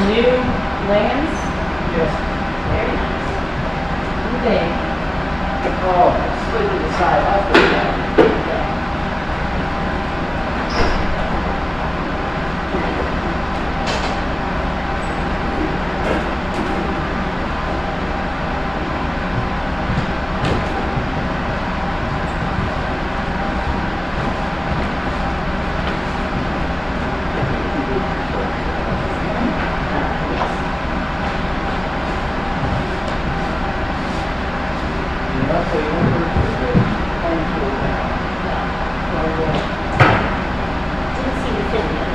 some new lands? Yes. Very nice. What are they? Oh, slid to the side. I'll put it down. Didn't seem to fit in there.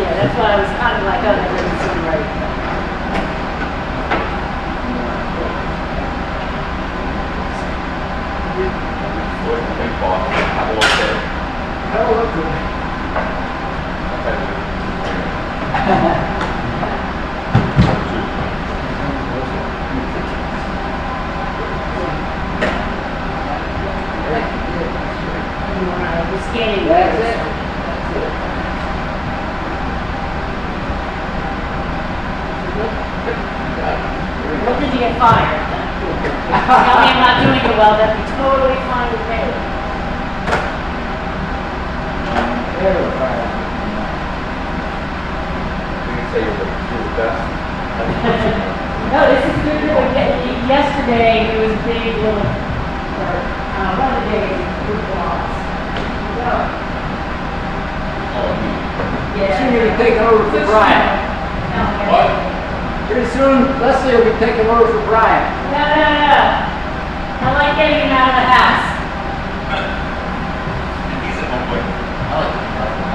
Yeah, that's why I was kind of like, oh, that doesn't seem right. Oh, look good. We're scanning. That's it. What did you get fired? Tell me I'm not doing it well, that'd be totally fine with me. There we go. No, this is good. Yesterday, it was a big little, one of the days, group loss. Yeah. Soon you'll be taking over for Brian. What? Pretty soon, Leslie will be taking over for Brian. No. I like getting him out of the house.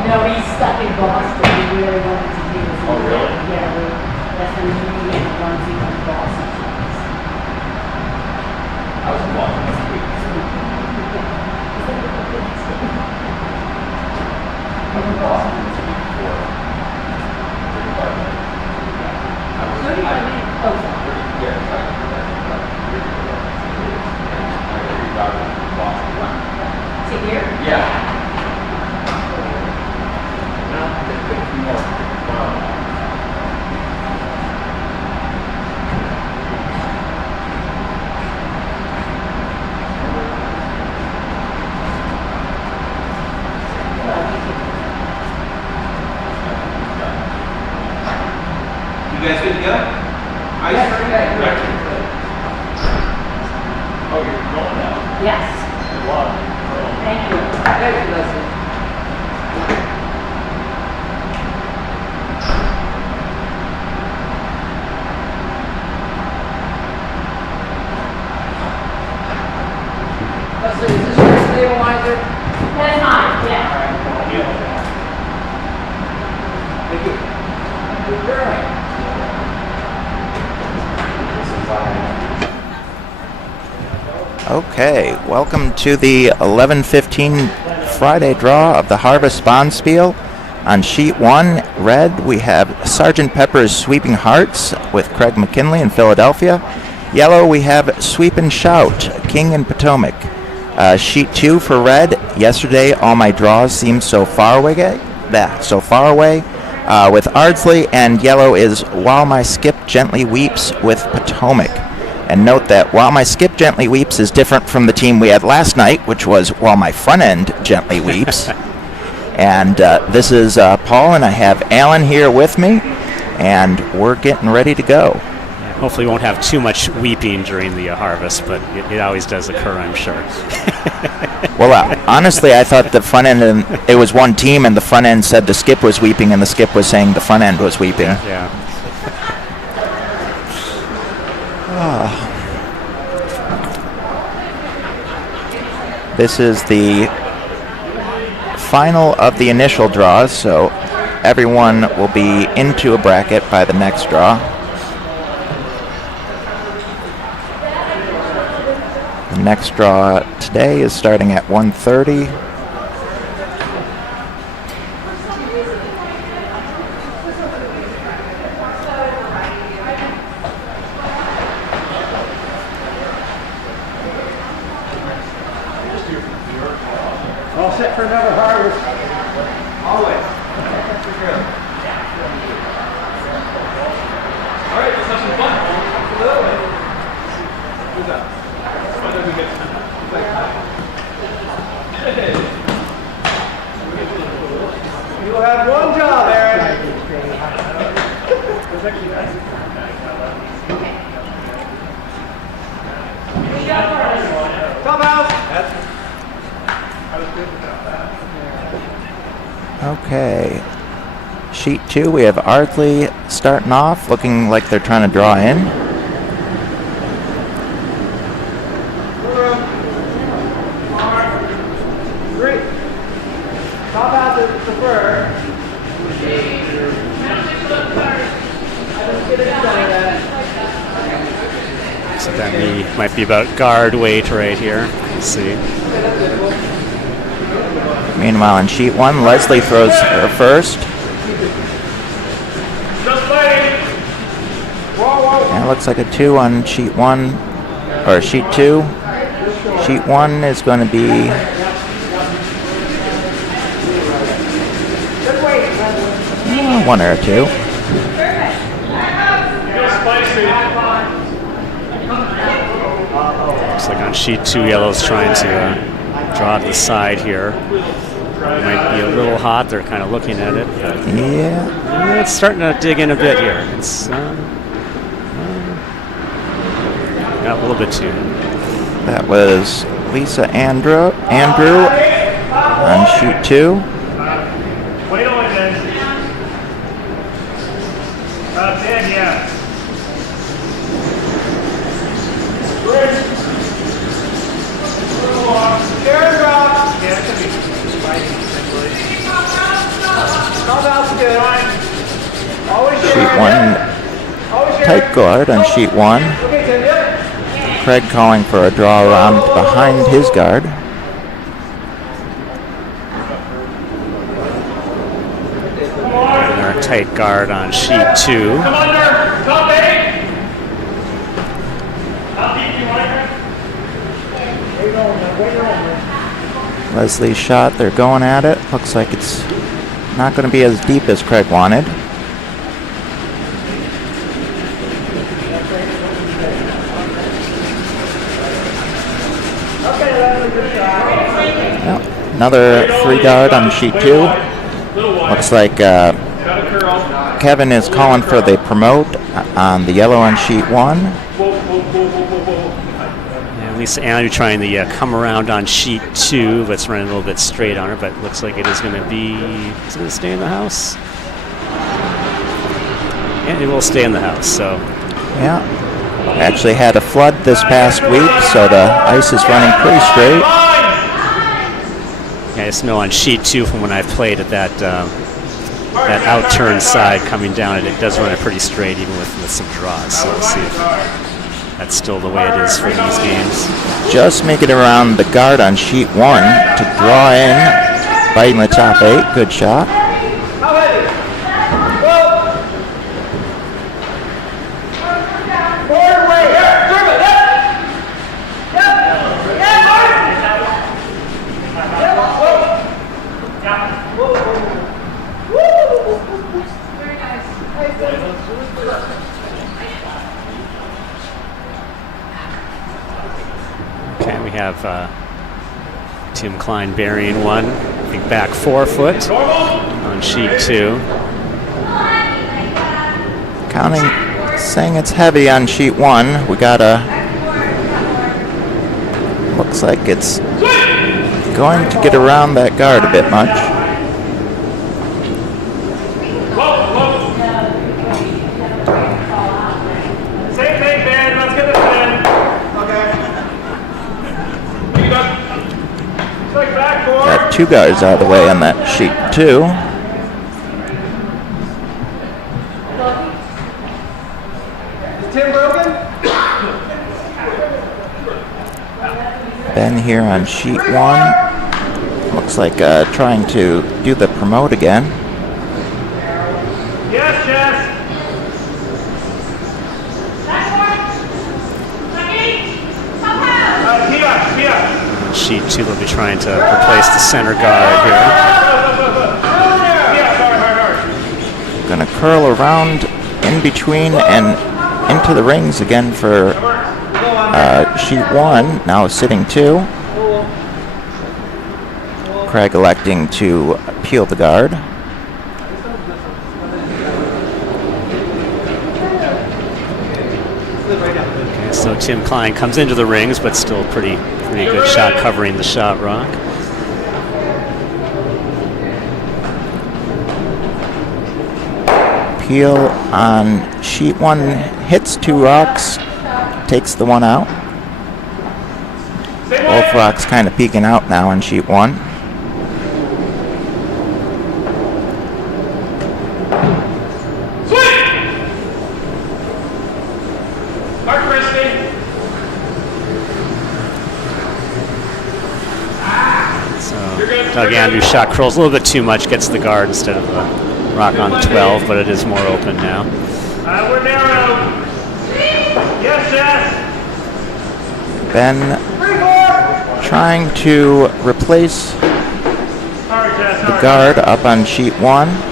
No, he's stuck in Boston. He really wanted to be with me. Oh, really? Yeah, that's when he wants to come to Boston. I was in Boston last week. I was in Boston this week before. 35 minutes. So do you want me? Oh, sorry. Yeah, exactly. To here? Yeah. Now, just pick a few more. You guys good to go? Ice cream? Right. Oh, you're going now? Yes. Good luck. Thank you. Thank you, Leslie. Leslie, is this your stabilizer? That's mine, yeah. Thank you. Good girl. Okay, welcome to the 11:15 Friday draw of the Harvest Bonspiel. On sheet 1, red, we have Sgt. Pepper's Sweeping Hearts with Craig MacKinlay in Philadelphia. Yellow, we have Sweep and Shout, King in Potomac. Sheet 2 for red, yesterday all my draws seemed so far away, with Ardsley, and yellow is While My Skip Gently Weeps with Potomac. And note that While My Skip Gently Weeps is different from the team we had last night, which was While My Front End Gently Weeps. And this is Paul, and I have Alan here with me, and we're getting ready to go. Hopefully we won't have too much weeping during the harvest, but it always does occur, I'm sure. Well, honestly, I thought the front end, and it was one team, and the front end said the skip was weeping, and the skip was saying the front end was weeping. Yeah. This is the final of the initial draws, so everyone will be into a bracket by the next draw. The next draw today is starting at 1:30. All set for another harvest. Always. All right, let's have some fun. Absolutely. Who's that? You'll have one job, Aaron. Top house. Okay. Sheet 2, we have Ardsley starting off, looking like they're trying to draw in. Three. Top house is preferred. So that might be about guard weight right here. Let's see. Meanwhile, in sheet 1, Leslie throws her first. And it looks like a 2 on sheet 1, or sheet 2. Sheet 1 is going to be one or a 2. Looks like on sheet 2, yellow's trying to draw to the side here. Might be a little hot. They're kind of looking at it. But Yeah. it's starting to dig in a bit here. It's got a little bit too. That was Lisa Andrew on sheet 2. Wait on it, then. Ben, yeah. Karen drop. Yeah, it could be fighting essentially. Top house is good. Always Sheet Sharon. 1, Always tight Sharon. guard on sheet 1. Okay, Tim, yep. Craig calling for a draw around behind his guard. And our tight guard on sheet 2. Come under. Top 8. How deep do you want it? Wait on, man. Wait on, man. Leslie's shot, they're going at it. Looks like it's not going to be as deep as Craig wanted. Yep. Another free guard on sheet 2. Looks like Kevin is calling for the promote on the yellow on sheet 1. And Lisa Andrew trying to come around on sheet 2, but it's running a little bit straight on her. But it looks like it is going to be. Is it going to stay in the house? And it will stay in the house. So. Yeah. Actually had a flood this past week, so the ice is running pretty straight. Yeah, I just know on sheet 2 from when I've played at that out-turn side coming down, it does run it pretty straight even with some draws. So we'll see if that's still the way it is for these games. Just make it around the guard on sheet 1 to draw in, biting the top 8. Good shot. How heavy? Whoa. Forward way. Here. Turn it. Yep. Yep. Yeah, Mark. Yep. Whoa. Yeah. Whoa. Woo. Very nice. Okay, we have Tim Klein burying one. I think back 4 foot on sheet 2. Counting, saying it's heavy on sheet 1. We got looks like it's going to get around that guard a bit much. Same thing, man. Let's get the 2 guards out of the way on that sheet 2. Tim broken? Ben here on sheet 1. Looks like trying to do the promote again. Yes, Jess. Kia. Sheet 2 will be trying to replace the center guard here. Gonna curl around in between and into the rings again for sheet 1, now sitting 2. Craig electing to peel the guard. Okay, so Tim Klein comes into the rings, but still pretty good shot covering the shot rock. Peel on sheet 1, hits 2 rocks, takes the one out. Both rocks kind of peeking out now on sheet 1. Doug Andrews' shot curls a little bit too much, gets the guard instead of the rock on the 12, but it is more open now. We're narrow. Yes, Jess. Ben trying to replace the guard up on sheet 1. Just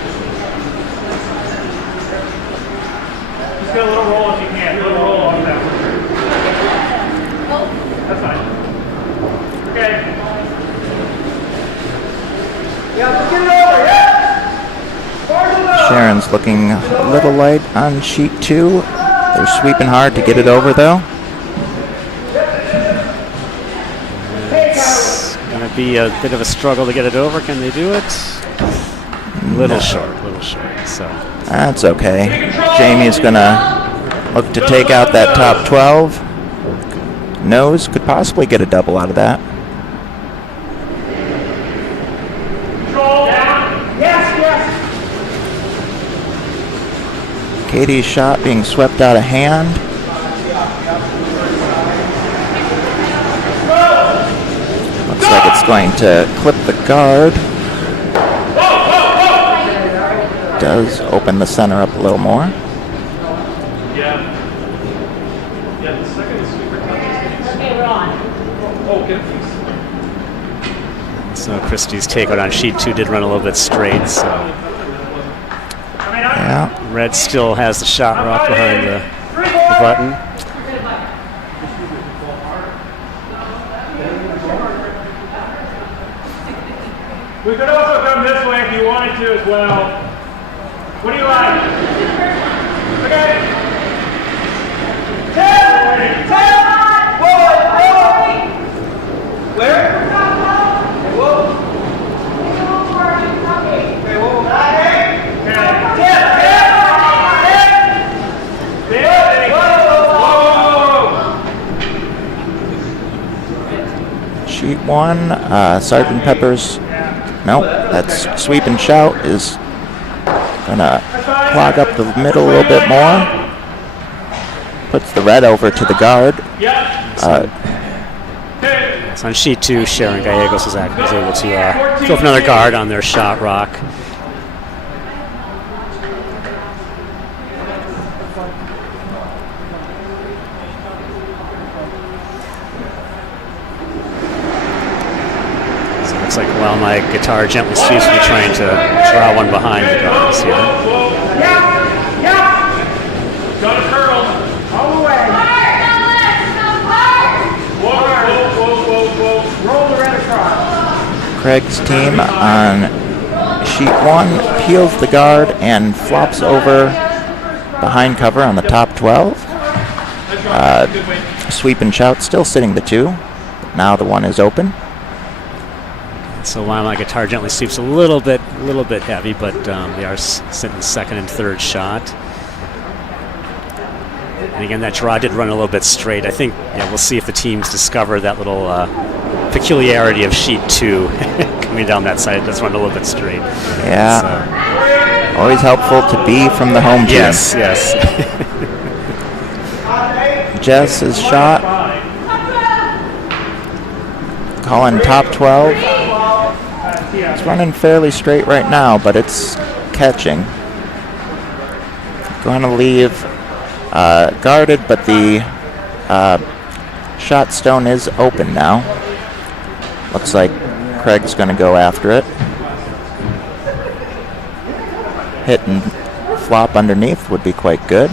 get a little roll if you can. A little roll off that one. That's fine. Okay. Yeah, get it over, yeah! Sharon's looking a little light on sheet 2. They're sweeping hard to get it over though. It's going to be a bit of a struggle to get it over. Can they do it? Little short. So That's okay. Jamie's gonna look to take out that top 12. Nose could possibly get a double out of that. Katie's shot being swept out of hand. Looks like it's going to clip the guard. Does open the center up a little more. Yeah, the second the sweeper touches Okay, we're on. Oh, get a piece. So Christie's takeout on sheet 2 did run a little bit straight, so Yeah. Red still has the shot rock behind the button. We could also come this way if you wanted to as well. What do you like? Okay. 10! Where? Whoa. Okay, whoa. Sheet 1, Sergeant Pepper's. Nope, that's sweep and shout is gonna clog up the middle a little bit more. Puts the red over to the guard. So on sheet 2, Sharon Gallegos was able to fill up another guard on their shot rock. So it looks like while my guitar gently sweeps, we're trying to draw one behind the guards here. Got a curl. All the way. Whoa. Roll the red across. Craig's team on sheet 1 peels the guard and flops over behind cover on the top 12. Sweep and shout still sitting the 2. Now the 1 is open. So while my guitar gently sweeps a little bit heavy, but they are sitting second and third shot. And again, that draw did run a little bit straight. I think we'll see if the teams discover that little peculiarity of sheet 2 coming down that side. It does run a little bit straight. Yeah. So, always helpful to be from the home team. yes. Jess's shot. Calling top 12. It's running fairly straight right now, but it's catching. Going to leave guarded, but the shot stone is open now. Looks like Craig's going to go after it. Hit and flop underneath would be quite good.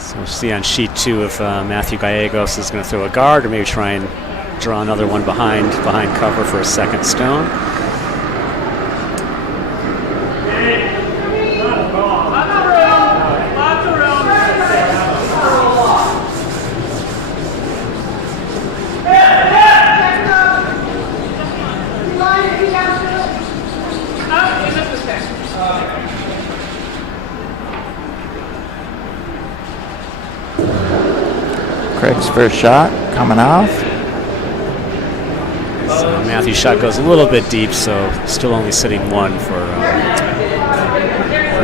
So we'll see on sheet 2 if Matthew Gallegos is going to throw a guard or maybe try and draw another one behind cover for a second stone. Craig's first shot coming off. So Matthew's shot goes a little bit deep, so still only sitting 1 for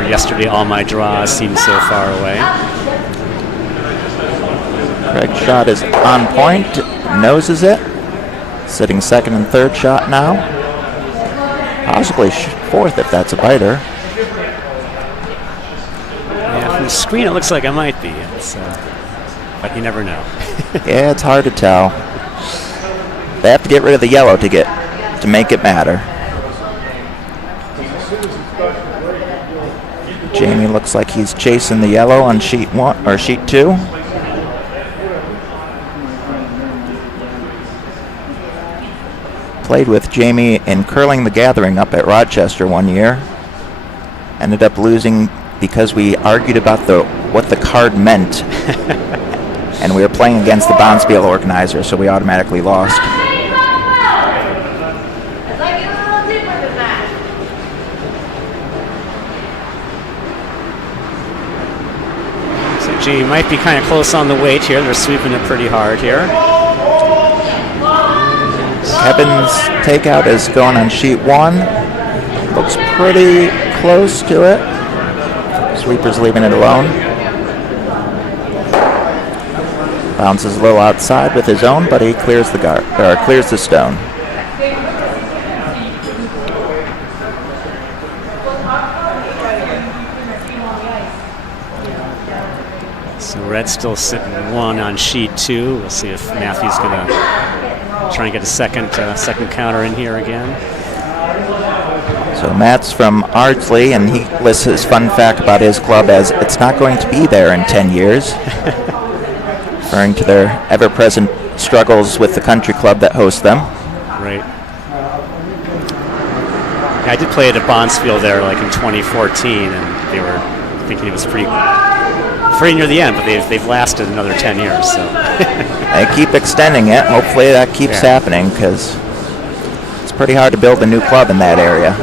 yesterday. All my draws seem so far away. Craig's shot is on point, noses it. Sitting second and third shot now. Possibly fourth if that's a biter. Yeah, from the screen it looks like I might be. It's, but you never know. Yeah, it's hard to tell. They have to get rid of the yellow to make it matter. Jamie looks like he's chasing the yellow on sheet 1 or sheet 2. Played with Jamie in Curling the Gathering up at Rochester one year. Ended up losing because we argued about what the card meant. And we were playing against the Bonspiel organizer, so we automatically lost. So Jamie might be kind of close on the weight here. They're sweeping it pretty hard here. Kevin's takeout is going on sheet 1. Looks pretty close to it. Sweeper's leaving it alone. Bounces a little outside with his own, but he clears the clears the stone. So Red's still sitting 1 on sheet 2. We'll see if Matthew's going to try and get a second counter in here again. So Matt's from Ardsley, and he lists his fun fact about his club as it's not going to be there in 10 years. Referring to their ever-present struggles with the country club that hosts them. Right. Yeah, I did play at a Bonspiel there like in 2014, and they were thinking it was pretty near the end, but they've lasted another 10 years. So they keep extending it. Hopefully that keeps happening, because it's pretty hard to build a new club in that area.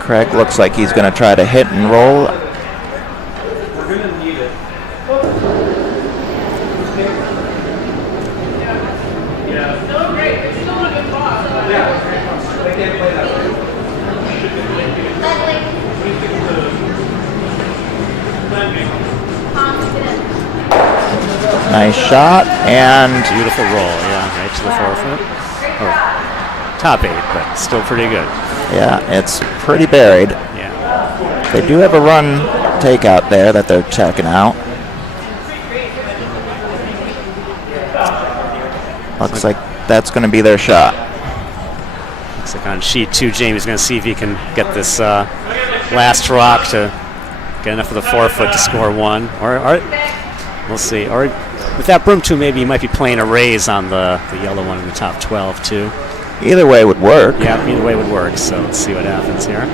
Craig looks like he's going to try to hit and roll. We're going to need it. Yeah. Still great. It's still a good boss. Yeah. They can't play that way. Nice shot and beautiful roll, right to the 4-foot. Or top 8, but still pretty good. Yeah, it's pretty buried. Yeah. They do have a run takeout there that they're checking out. Looks like that's going to be their shot. Looks like on sheet 2, Jamie's going to see if he can get this last rock to get enough of the 4-foot to score 1. Or we'll see. Or with that broom 2, maybe he might be playing a raise on the yellow one in the top 12 too. Either way would work. Yeah, either way would work. So let's see what happens here.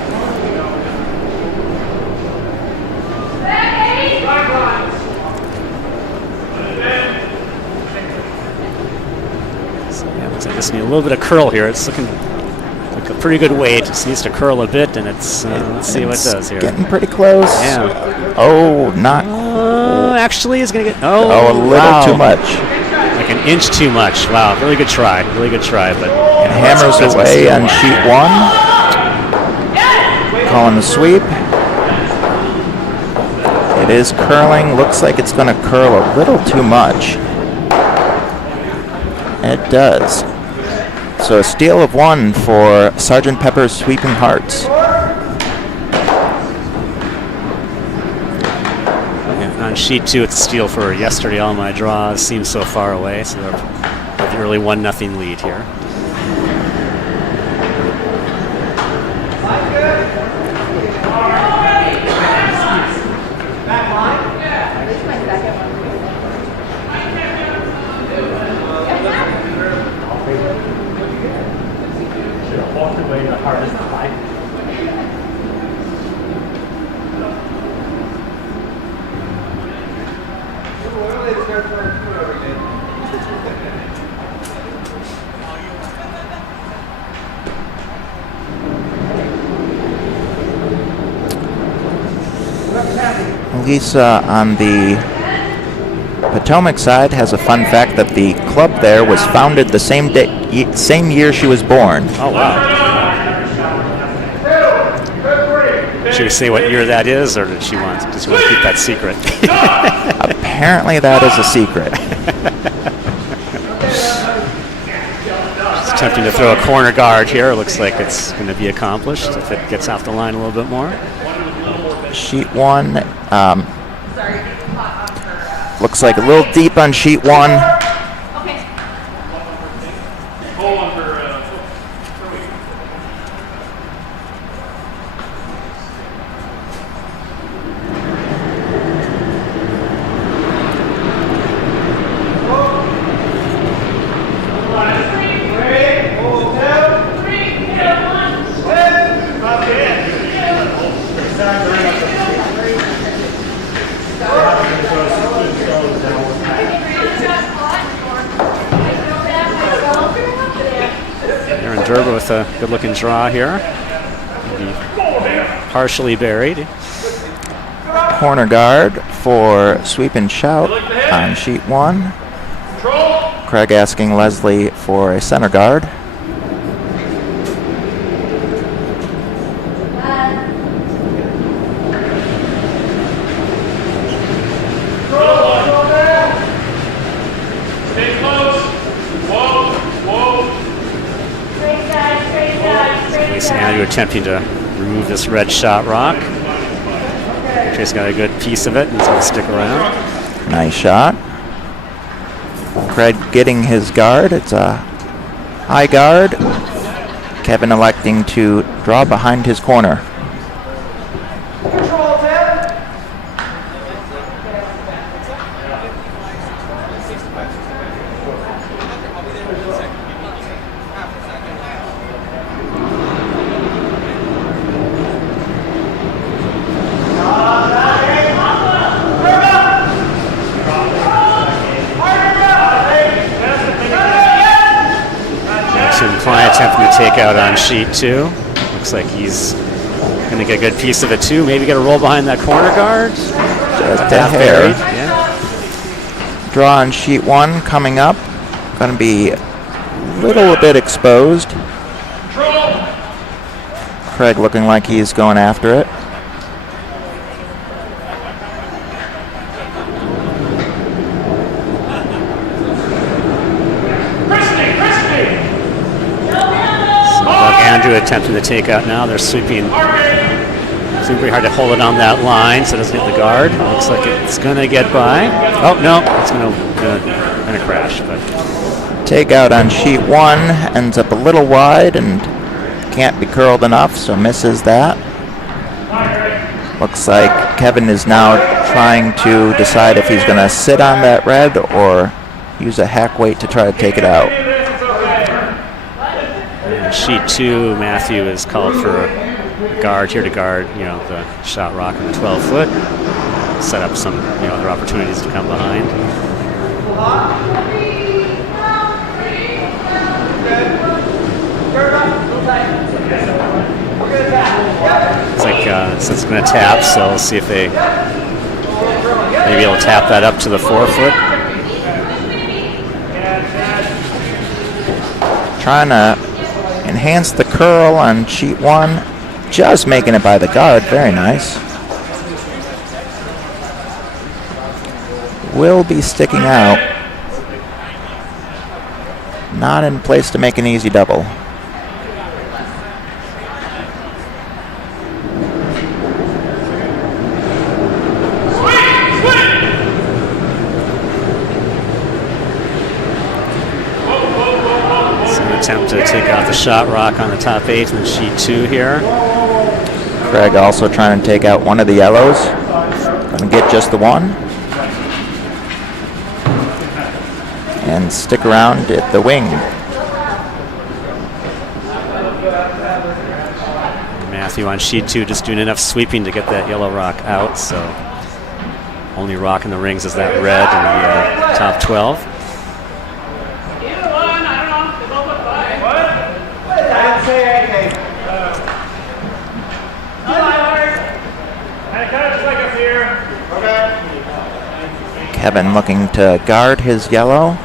So yeah, looks like Just need a little bit of curl here. It's looking like a pretty good weight. Just needs to curl a bit, and it's let's see what it does here. Getting pretty close. Yeah. Oh, not. Actually, it's gonna get. Oh, a little too much. Like an inch too much. Wow, really good try. Really good try, but And hammers away on sheet 1. Calling the sweep. It is curling. Looks like it's going to curl a little too much. It does. So a steal of 1 for Sgt. Pepper's Sweeping Hearts. Yeah, on sheet 2, it's a steal for yesterday. All my draws seem so far away, so they're the early 1-0 lead here. Lisa on the Potomac side has a fun fact that the club there was founded the same year she was born. Oh, wow. Should we say what year that is, or does she want to keep that secret? Apparently that is a secret. Just attempting to throw a corner guard here. Looks like it's going to be accomplished if it gets off the line a little bit more. Sheet 1. Looks like a little deep on sheet 1. With a good-looking draw here. Maybe partially buried. Corner guard for sweep and shout on sheet 1. Craig asking Leslie for a center guard. Attempting to remove this red shot rock. Trace got a good piece of it and he's going to stick around. Nice shot. Craig getting his guard. It's a high guard. Kevin electing to draw behind his corner. Attempting to take out on sheet 2. Looks like he's going to get a good piece of it too. Maybe get a roll behind that corner guard. Just a hair. Yeah. Draw on sheet 1 coming up. Going to be a little bit exposed. Craig looking like he's going after it. Attempting to take out now. They're sweeping pretty hard to hold it on that line so it doesn't hit the guard. Looks like it's going to get by. Oh, no. It's going to crash. But take out on sheet 1. Ends up a little wide and can't be curled enough, so misses that. Looks like Kevin is now trying to decide if he's going to sit on that red or use a hack weight to try to take it out. Sheet 2, Matthew is called for a guard here to guard, the shot rock on the 12-foot. Set up some, other opportunities to come behind. It's like so it's going to tap, so we'll see if they maybe will tap that up to the forefoot. Trying to enhance the curl on sheet 1. Just making it by the guard. Very nice. Will be sticking out. Not in place to make an easy double. Attempt to take out the shot rock on the top 8 in sheet 2 here. Craig also trying to take out one of the yellows. Gonna get just the one. And stick around at the wing. Matthew on sheet 2 just doing enough sweeping to get that yellow rock out, so only rock in the rings is that red in the top 12. Kevin looking to guard his yellow.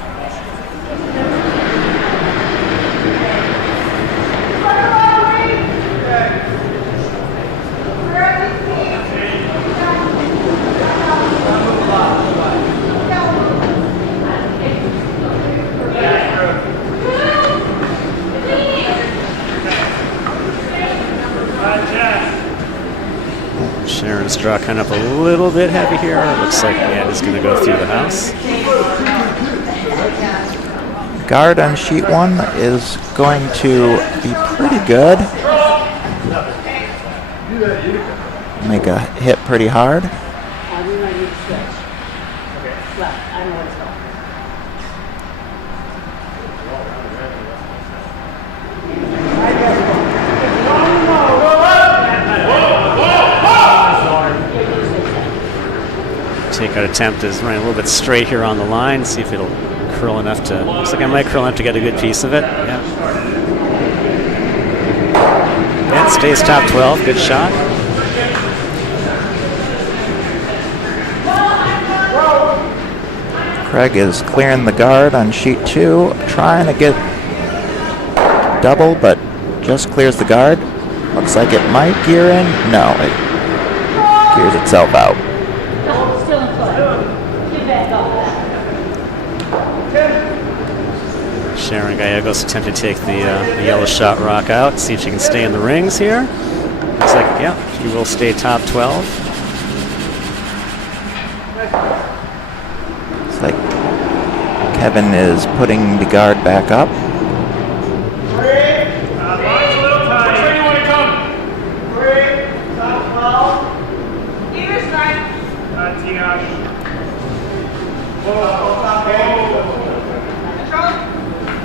Sharon's draw kind of a little bit heavy here. It looks like yeah, it's going to go through the house. Guard on sheet 1 is going to be pretty good. Make a hit pretty hard. Takeout attempt is running a little bit straight here on the line. See if it'll curl enough to. Looks like I might curl enough to get a good piece of it. Yeah. Yeah, it stays top 12. Good shot. Craig is clearing the guard on sheet 2, trying to get double, but just clears the guard. Looks like it might gear in. No, it gears itself out. Sharon Gallegos attempt to take the yellow shot rock out. See if she can stay in the rings here. Looks like, yeah, she will stay top 12. Looks like Kevin is putting the guard back up.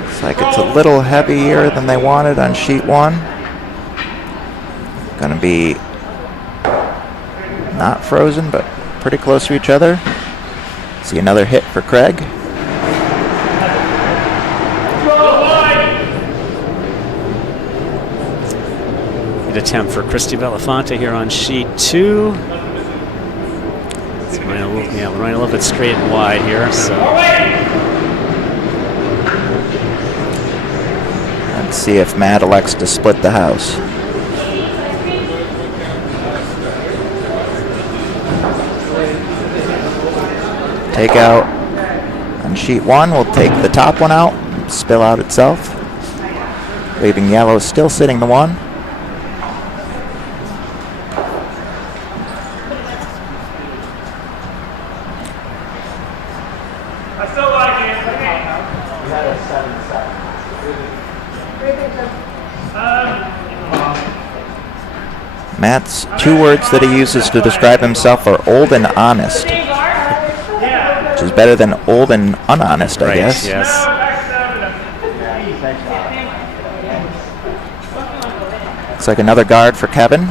Looks like it's a little heavier than they wanted on sheet 1. Gonna be not frozen, but pretty close to each other. See another hit for Craig. Good attempt for Christy Bellefontaine here on sheet 2. It's running a little bit straight and wide here. So let's see if Matt elects to split the house. Take out on sheet 1. We'll take the top one out, spill out itself, leaving yellow still sitting the 1. I still like it. Matt's 2 words that he uses to describe himself are old and honest, which is better than old and unhonest, I guess. Yes. Looks like another guard for Kevin.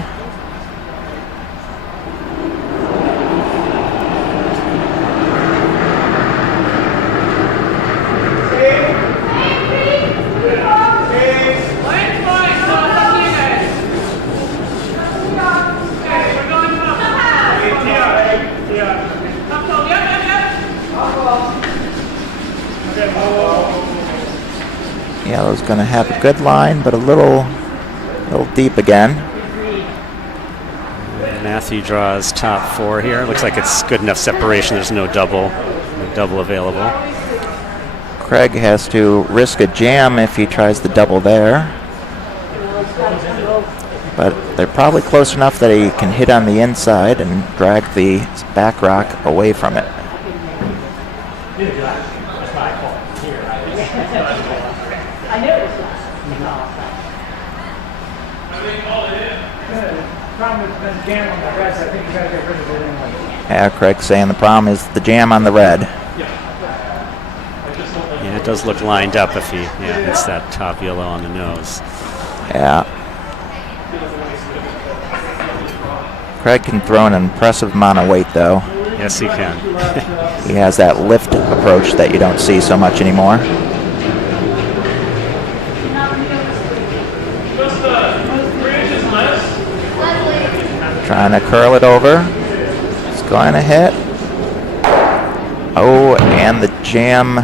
Yellow's going to have a good line, but a little deep again. Matthew draws top 4 here. Looks like it's good enough separation. There's no double available. Craig has to risk a jam if he tries the double there. But they're probably close enough that he can hit on the inside and drag the back rock away from it. Yeah, Craig's saying the problem is the jam on the red. Yeah, it does look lined up if he hits that top yellow on the nose. Yeah. Craig can throw an impressive amount of weight, though. Yes, he can. He has that lift approach that you don't see so much anymore. Trying to curl it over. It's going to hit. Oh, and the jam.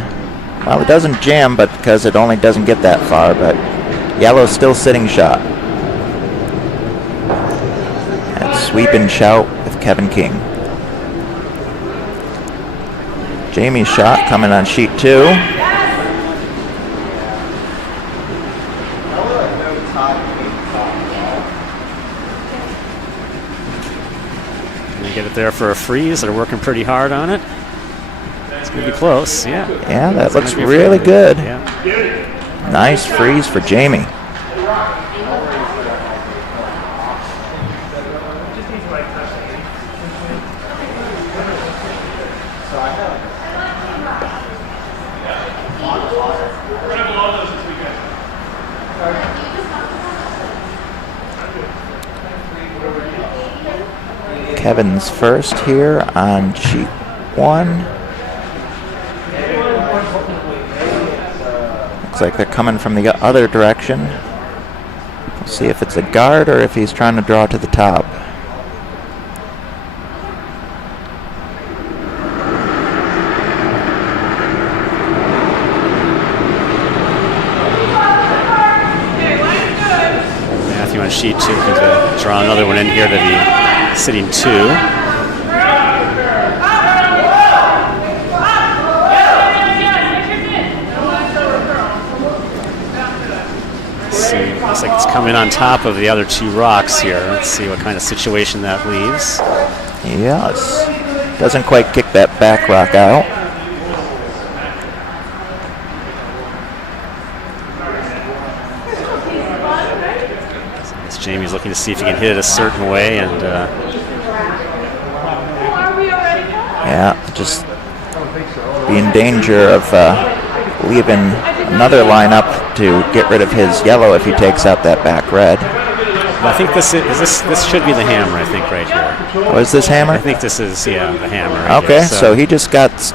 Well, it doesn't jam, but because it only doesn't get that far, but Yellow's still sitting shot. And sweep and shout with Kevin King. Jamie's shot coming on sheet 2. Get it there for a freeze. They're working pretty hard on it. It's going to be close, yeah. Yeah, that looks really good. Yeah. Nice freeze for Jamie. Kevin's first here on sheet 1. Looks like they're coming from the other direction. We'll see if it's a guard or if he's trying to draw to the top. Matthew on sheet 2 can draw another one in here to be sitting 2. Looks like it's coming on top of the other 2 rocks here. Let's see what kind of situation that leaves. Yes. Doesn't quite kick that back rock out. Jamie's looking to see if he can hit it a certain way, and yeah, just be in danger of leaving another line up to get rid of his yellow if he takes out that back red. I think this should be the hammer. I think right here. Oh, is this hammer? I think this is the hammer. Right okay, here, so he just has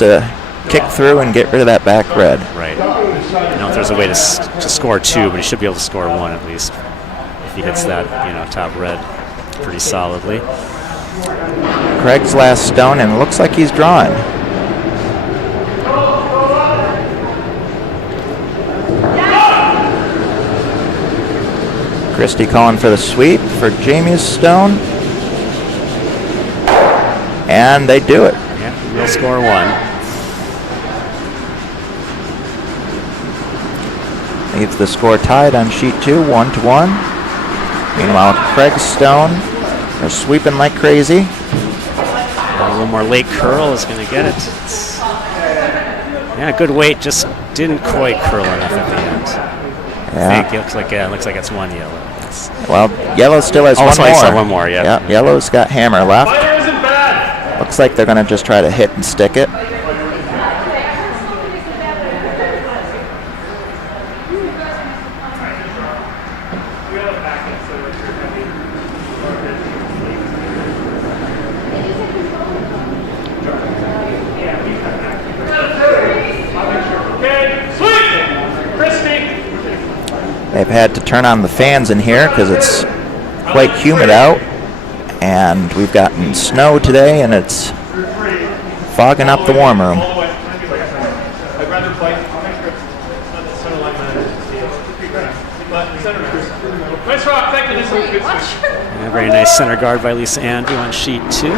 to kick through and get rid of that back red. Right. I don't know if there's a way to score 2, but he should be able to score 1 at least. He hits that, top red pretty solidly. Craig's last stone, and it looks like he's drawing. Christie calling for the sweep for Jamie's stone. And they do it. Yeah, we'll score 1. Leaves the score tied on sheet 2, 1-1. Meanwhile, Craig's stone are sweeping like crazy. A little more late curl is going to get it. Yeah, good weight, just didn't quite curl enough at the end. Yeah. I think it looks like it's 1 yellow. Well, yellow still has one more. I saw one more, yeah. Yeah, yellow's got hammer left. Looks like they're going to just try to hit and stick it. They've had to turn on the fans in here because it's quite humid out, and we've gotten snow today, and it's fogging up the warm room. Nice rock, thank you. This is good. Yeah, very nice center guard by Lisa Andrew on sheet 2.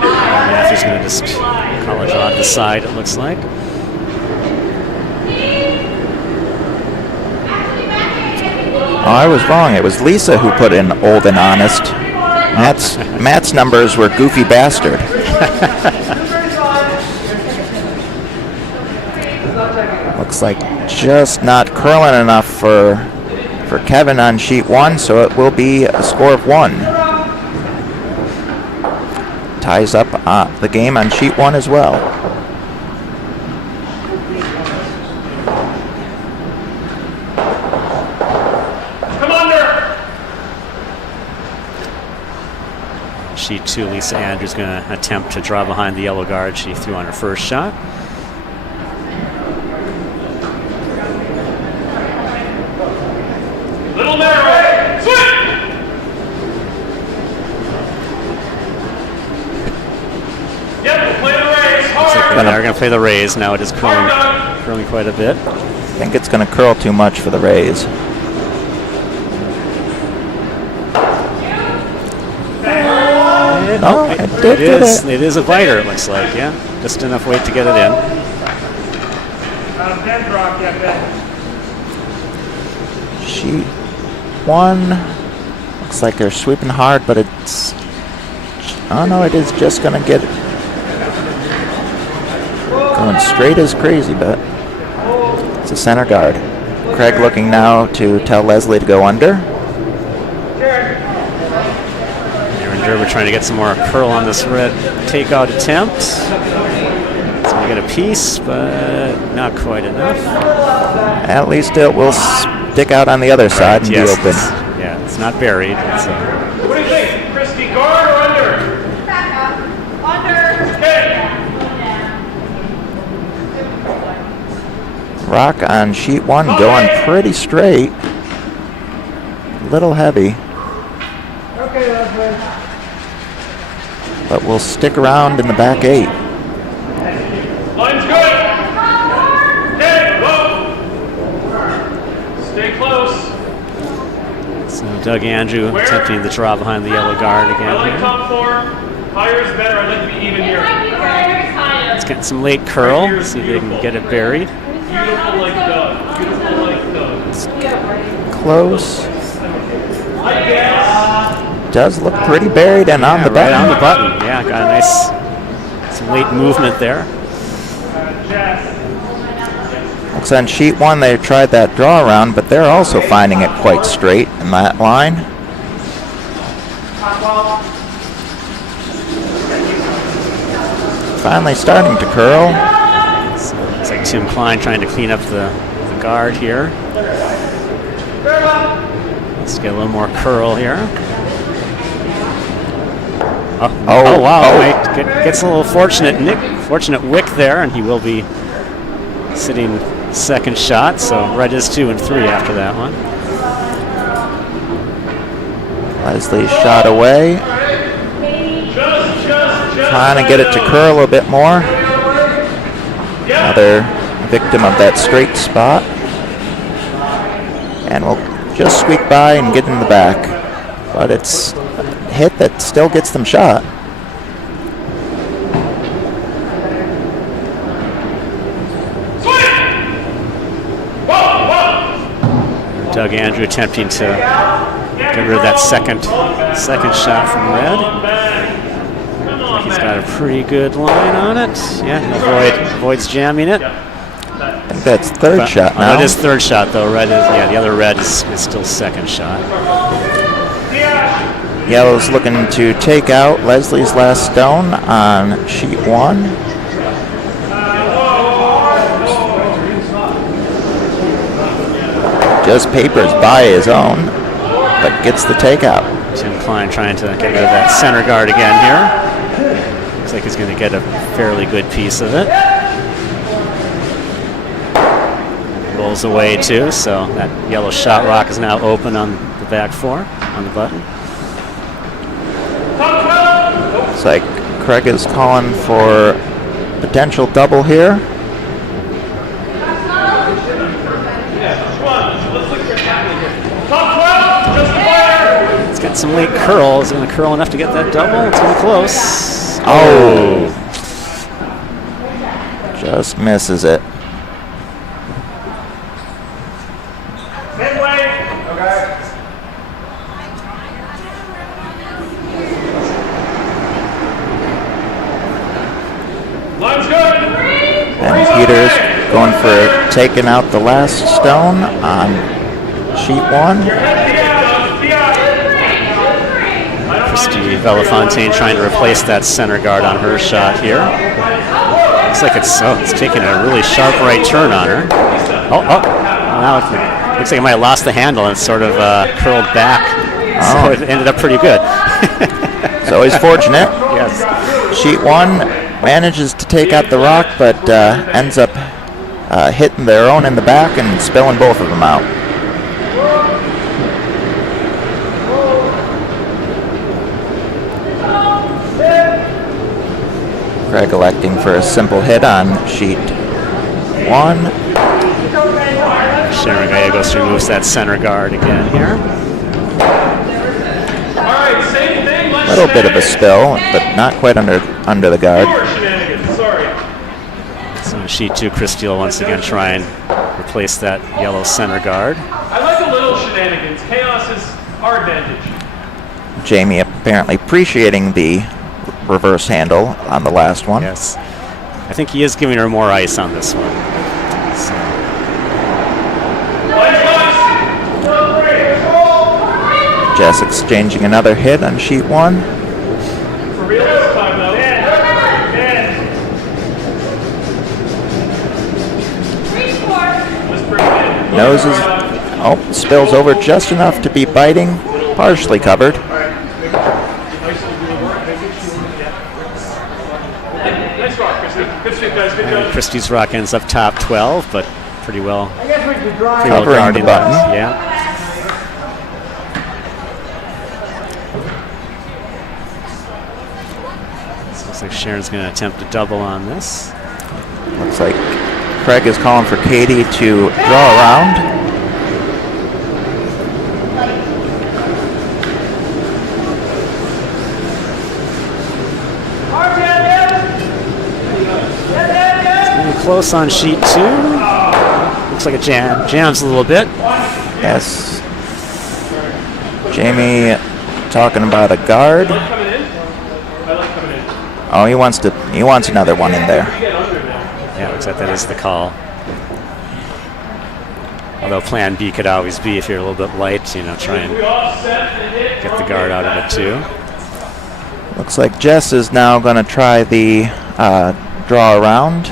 Matthew's going to just call a draw to the side, it looks like. Oh, I was wrong. It was Lisa who put in old and honest. Matt's numbers were goofy bastard. Looks like just not curling enough for Kevin on sheet 1, so it will be a score of 1. Ties up the game on sheet 1 as well. Come under. Sheet 2, Lisa Andrews going to attempt to draw behind the yellow guard she threw on her first shot. Little narrow. Swing. Yep, we'll play the raise. Hard. They're going to play the raise. Now it is curling quite a bit. I think it's going to curl too much for the raise. Oh, It is a biter, it looks like, yeah. Just enough weight to get it in. Ben rock, yeah, Ben. Sheet 1. Looks like they're sweeping hard, but it's... Oh no, it is just going to get going straight as crazy, but it's a center guard. Craig looking now to tell Leslie to go under. Aaron Gerber trying to get some more curl on this red takeout attempt. It's going to get a piece, but not quite enough. At least it will stick out on the other side and be open. It's not buried. It's What do you think, Christy? Guard or under? Back up. Under. Okay. Rock on sheet 1 going pretty straight. Little heavy. Okay, Leslie. But we'll stick around in the back 8. Line's good. Okay, whoa. Stay close. So Doug Andrew attempting the draw behind the yellow guard I again like here. top 4. Higher is better. I'd like to be even here. It's getting some late curl. See if they can get it buried. Beautiful like Doug. Beautiful like Doug. Close. I guess. Does look pretty buried and on the Right button. on the button. Yeah, got a nice, some late movement there. Jess. Looks on sheet 1 they tried that draw around, but they're also finding it quite straight in that line. Finally starting to curl. So it's like Tim Klein trying to clean up the guard here. Let's get a little more curl here. Oh wow! Gets a little fortunate wick there, and he will be sitting second shot. So red is 2 and 3 after that one. Leslie shot away. Trying to get it to curl a bit more. Another victim of that straight spot. And we'll just squeak by and get in the back. But it's a hit that still gets them shot. Doug Andrew attempting to get rid of that second shot from red. He's got a pretty good line on it. Yeah, avoids jamming it. I think that's third shot now. It is third shot though. Red is the other red is still second shot. Yellow's looking to take out Leslie's last stone on sheet 1. Just papers by his own, but gets the takeout. Tim Klein trying to get rid of that center guard again here. Looks like he's going to get a fairly good piece of it. Rolls away too, so that yellow shot rock is now open on the back 4, on the button. Looks like Craig is calling for potential double here. Get some late curl. Is it going to curl enough to get that double? It's going to be close. Oh! Just misses it. Midway. Okay. Line's good. And Peters going for taking out the last stone on sheet 1. Christy Bellefontaine trying to replace that center guard on her shot here. Looks like it's taking a really sharp right turn on her. Now it looks like it might have lost the handle and sort of curled back. So it ended up pretty good. It's always fortunate. Yes. Sheet 1 manages to take out the rock, but ends up hitting their own in the back and spilling both of them out. Craig electing for a simple hit on sheet 1. Sharon Gallegos removes that center guard again here. A little bit of a spill, but not quite under the guard. So on sheet 2, Christy will once again try and replace that yellow center guard. I like a little shenanigans. Chaos is our advantage. Jamie apparently appreciating the reverse handle on the last one. Yes. I think he is giving her more ice on this one. So. Jess exchanging another hit on sheet 1. For real this time, though. Noses, spills over just enough to be biting, partially covered. Nice rock, Christy. Good sweep, guys. Good job. Christy's rock ends up top 12, but pretty well Covering the button. Yeah. So looks like Sharon's going to attempt a double on this. Looks like Craig is calling for Katie to draw around. Close on sheet 2. Looks like it jams a little bit. Yes. Jamie talking about a guard. Oh, he wants another one in there. Yeah, looks like that is the call. Although plan B could always be, if you're a little bit light, try and get the guard out of it too. Looks like Jess is now going to try the draw around.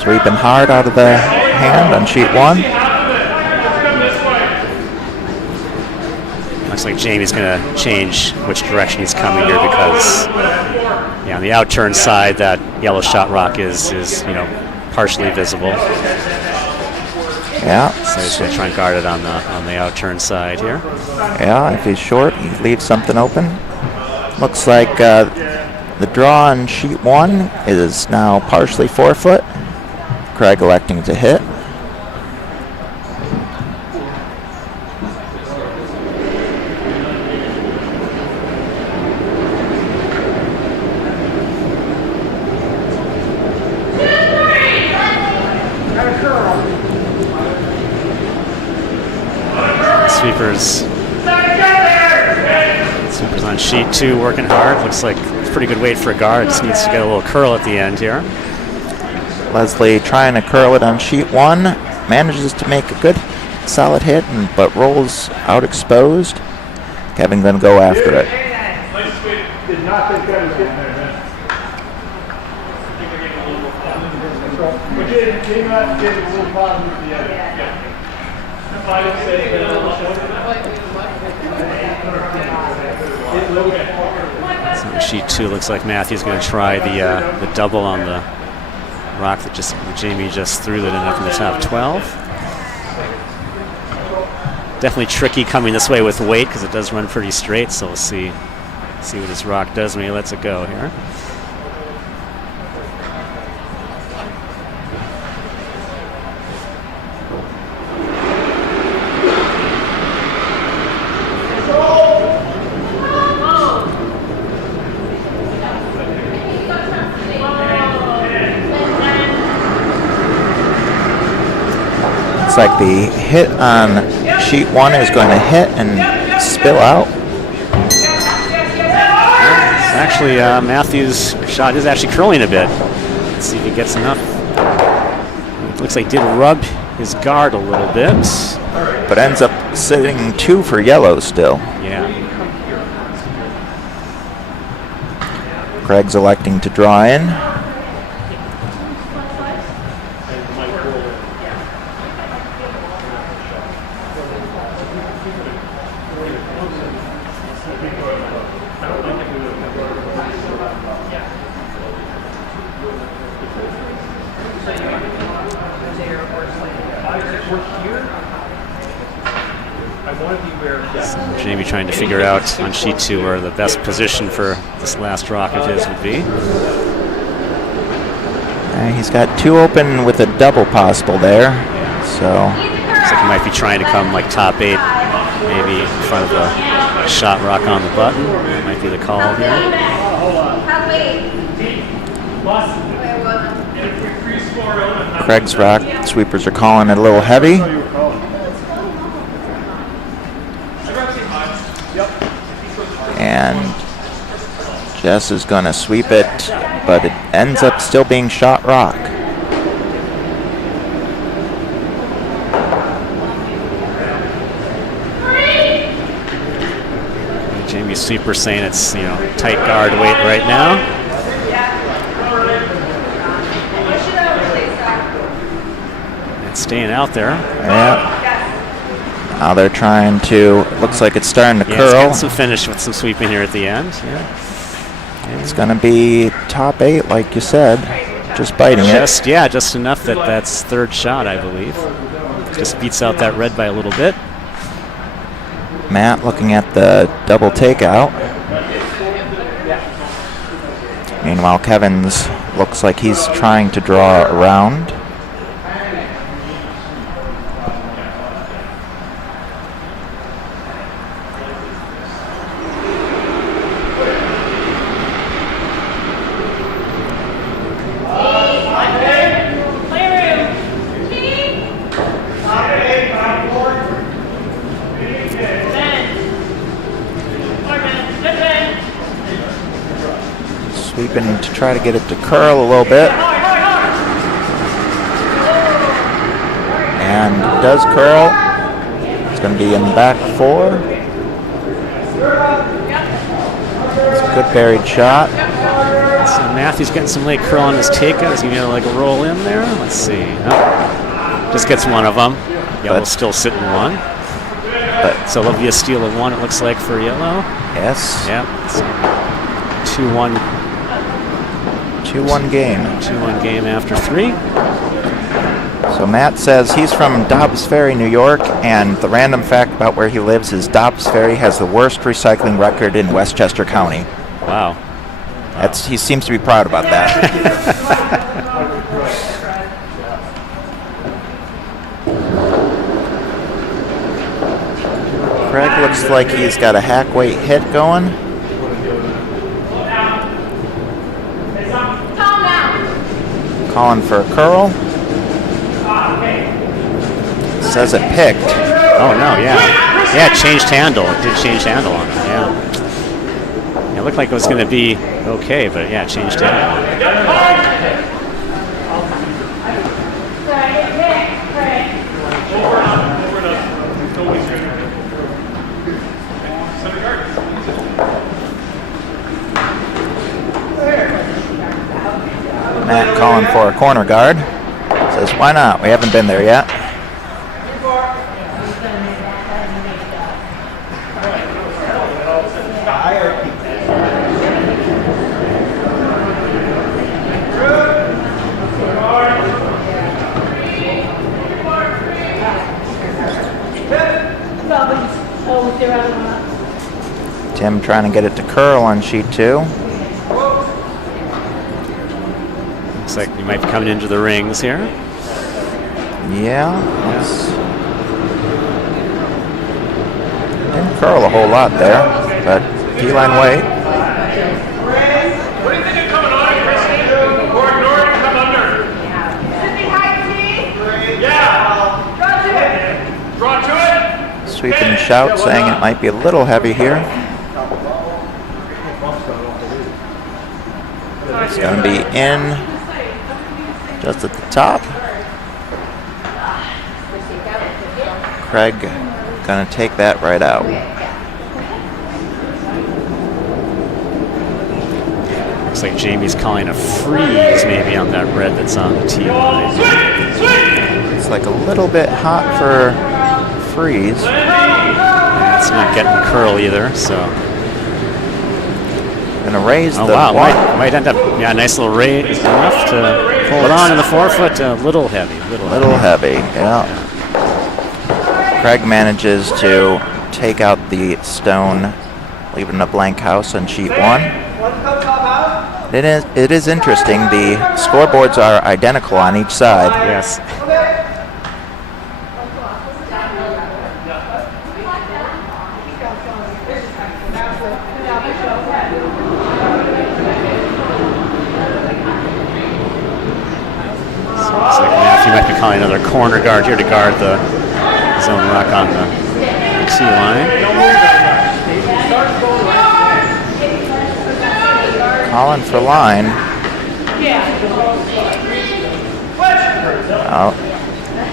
Sweeping hard out of the hand on sheet 1. Looks like Jamie's going to change which direction he's coming here because, on the outturn side, that yellow shot rock is partially visible. Yeah. So he's going to try and guard it on the outturn side here. Yeah, if he's short, he leaves something open. Looks like the draw on sheet 1 is now partially 4-foot. Craig electing to hit. Sweepers on sheet 2 working hard. Looks like it's pretty good weight for a guard. Just needs to get a little curl at the end here. Leslie trying to curl it on sheet 1, manages to make a good solid hit, but rolls out exposed. Kevin going to go after it. Did not think that was getting there, man. We did not get a little positive at the end. Yeah. So sheet 2 looks like Matthew's going to try the double on the rock that Jamie just threw that ended up in the top 12. Definitely tricky coming this way with weight because it does run pretty straight. So we'll see what this rock does when he lets it go here. Looks like the hit on sheet 1 is going to hit and spill out. Actually, Matthews' shot is actually curling a bit. Let's see if he gets enough. It looks like he did rub his guard a little bit. But ends up sitting 2 for yellow still. Yeah. Craig's electing to draw in. Jamie trying to figure out on sheet 2 where the best position for this last rock of his would be. He's got 2 open with a double possible there. So looks like he might be trying to come like top 8, maybe in front of the shot rock on the button. That might be the call here. Craig's rock sweepers are calling it a little heavy. And Jess is going to sweep it, but it ends up still being shot rock. Jamie's sweeper saying it's, tight guard weight right now. And staying out there. Yeah. Now they're trying to, looks like it's starting to curl. It's getting some finish with some sweeping here at the end. Yeah. It's going to be top 8, like you said. Just biting it. Yeah, just enough that that's third shot, I believe. Just beats out that red by a little bit. Matt looking at the double takeout. Meanwhile, Kevin's looks like he's trying to draw around. Sweeping to try to get it to curl a little bit. And it does curl. It's going to be in the back 4. It's a good buried shot. So Matthews getting some late curl on his takeout. Is he going to like roll in there? Let's see. Nope. Just gets one of them. Yellow's still sitting 1. But so there'll be a steal of 1, it looks like, for yellow. Yes. Yep. 2-1. 2-1 game. 2-1 game after 3. So Matt says he's from Dobbs Ferry, New York, and the random fact about where he lives is Dobbs Ferry has the worst recycling record in Westchester County. Wow. He seems to be proud about that. Craig looks like he's got a hack weight hit going. Calling for a curl. Says it picked. Oh no, yeah. Yeah, it changed handle. It did change handle on it, yeah. It looked like it was going to be okay, but yeah, it changed handle on it. Matt calling for a corner guard. Says, why not? We haven't been there yet. Tim trying to get it to curl on sheet 2. Looks like you might be coming into the rings here. Yeah. Didn't curl a whole lot there, but D-line weight. What do you think of coming on, Chrissy? Or ignoring come under? Yeah. shout saying it might be a little heavy here. It's going to be in just at the top. Craig going to take that right out. Looks like Jamie's calling a freeze maybe on that red that's on the tee line. It's like a little bit hot for freeze. Yeah, it's not getting the curl either, so. Gonna raise the wow, one. might end up, yeah, nice little raise enough to pull it on in the forefoot. A little heavy, Little heavy, yeah. Craig manages to take out the stone, leaving a blank house on sheet 1. It is interesting. The scoreboards are identical on each side. Yes. So looks like Matthew might be calling another corner guard here to guard the zone rock on the tee line. Calling for line.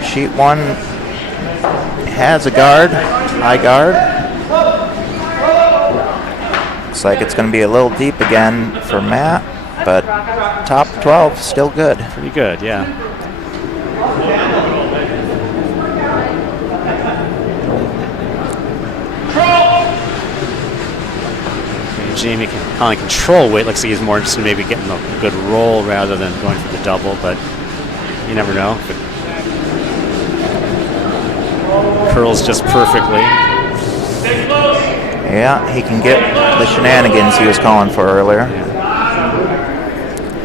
Sheet 1 has a guard, high guard. Looks like it's going to be a little deep again for Matt, but top 12 still good. Pretty good, yeah. Jamie calling control weight. Looks like he's more interested in maybe getting a good roll rather than going for the double, but you never know. But curls just perfectly. Yeah, he can get the shenanigans he was calling for earlier. Yeah.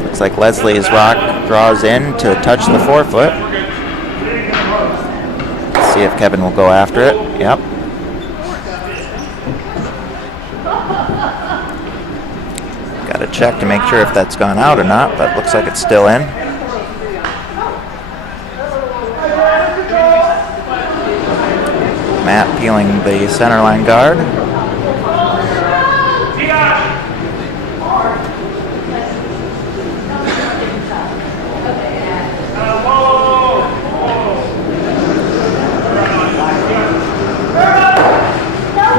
Looks like Leslie's rock draws in to touch the forefoot. Let's see if Kevin will go after it. Yep. Got to check to make sure if that's gone out or not, but looks like it's still in. Matt peeling the center line guard.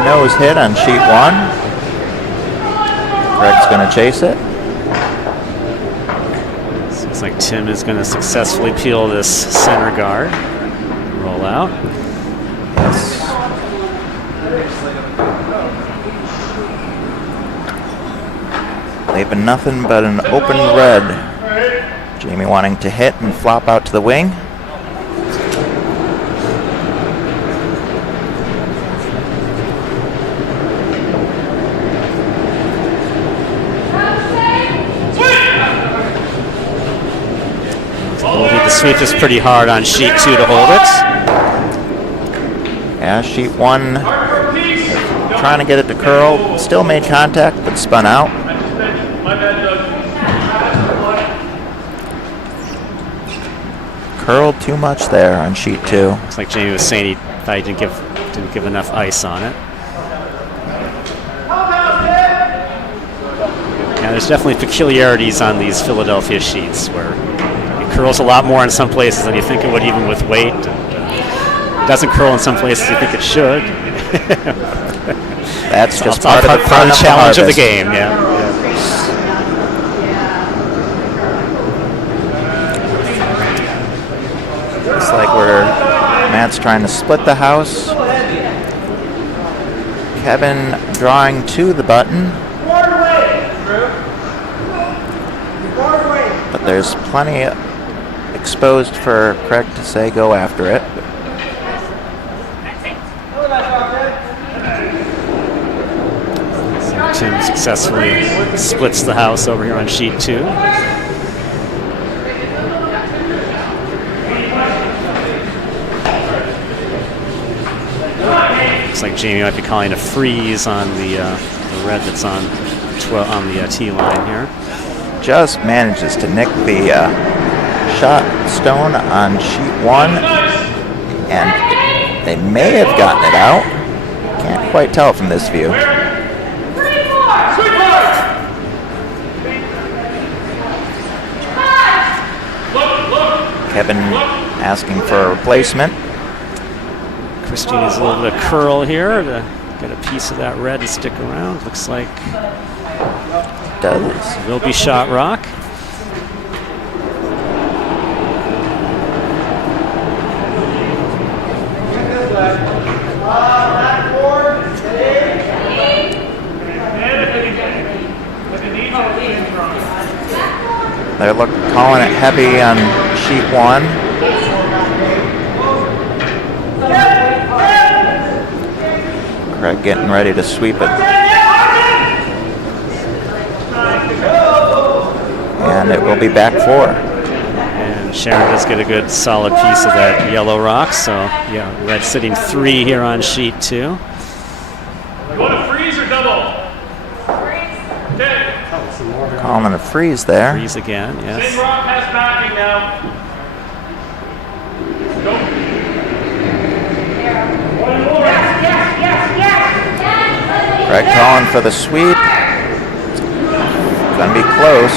Nose hit on sheet 1. Craig's going to chase it. Looks like Tim is going to successfully peel this center guard. Roll out. Yes. Leaving nothing but an open red. Jamie wanting to hit and flop out to the wing. Sweep is pretty hard on sheet 2 to hold it. Yeah, sheet 1 trying to get it to curl. Still made contact, but spun out. Curled too much there on sheet 2. Looks like Jamie was saying he thought he didn't give enough ice on it. Yeah, there's definitely peculiarities on these Philadelphia sheets where curls a lot more in some places than you think it would, even with weight. It doesn't curl in some places you think it should. That's just part of the fun challenge of the harvest. game, yeah. Looks like Matt's trying to split the house. Kevin drawing to the button. But there's plenty exposed for Craig to say go after it. So Tim successfully splits the house over here on sheet 2. Looks like Jamie might be calling a freeze on the red that's on the tee line here. Just manages to nick the shot stone on sheet 1, and they may have gotten it out. Can't quite tell from this view. Kevin asking for a replacement. Christie needs a little bit of curl here to get a piece of that red and stick around. Looks like Does. will be shot rock. They're calling it heavy on sheet 1. Craig getting ready to sweep it. And it will be back 4. And Sharon does get a good solid piece of that yellow rock. So, yeah, red sitting 3 here on sheet 2. You want to freeze or double? Calling a freeze there. Freeze again, yes. Same rock has backing now. Go. One more. Craig calling for the sweep. Gonna be close.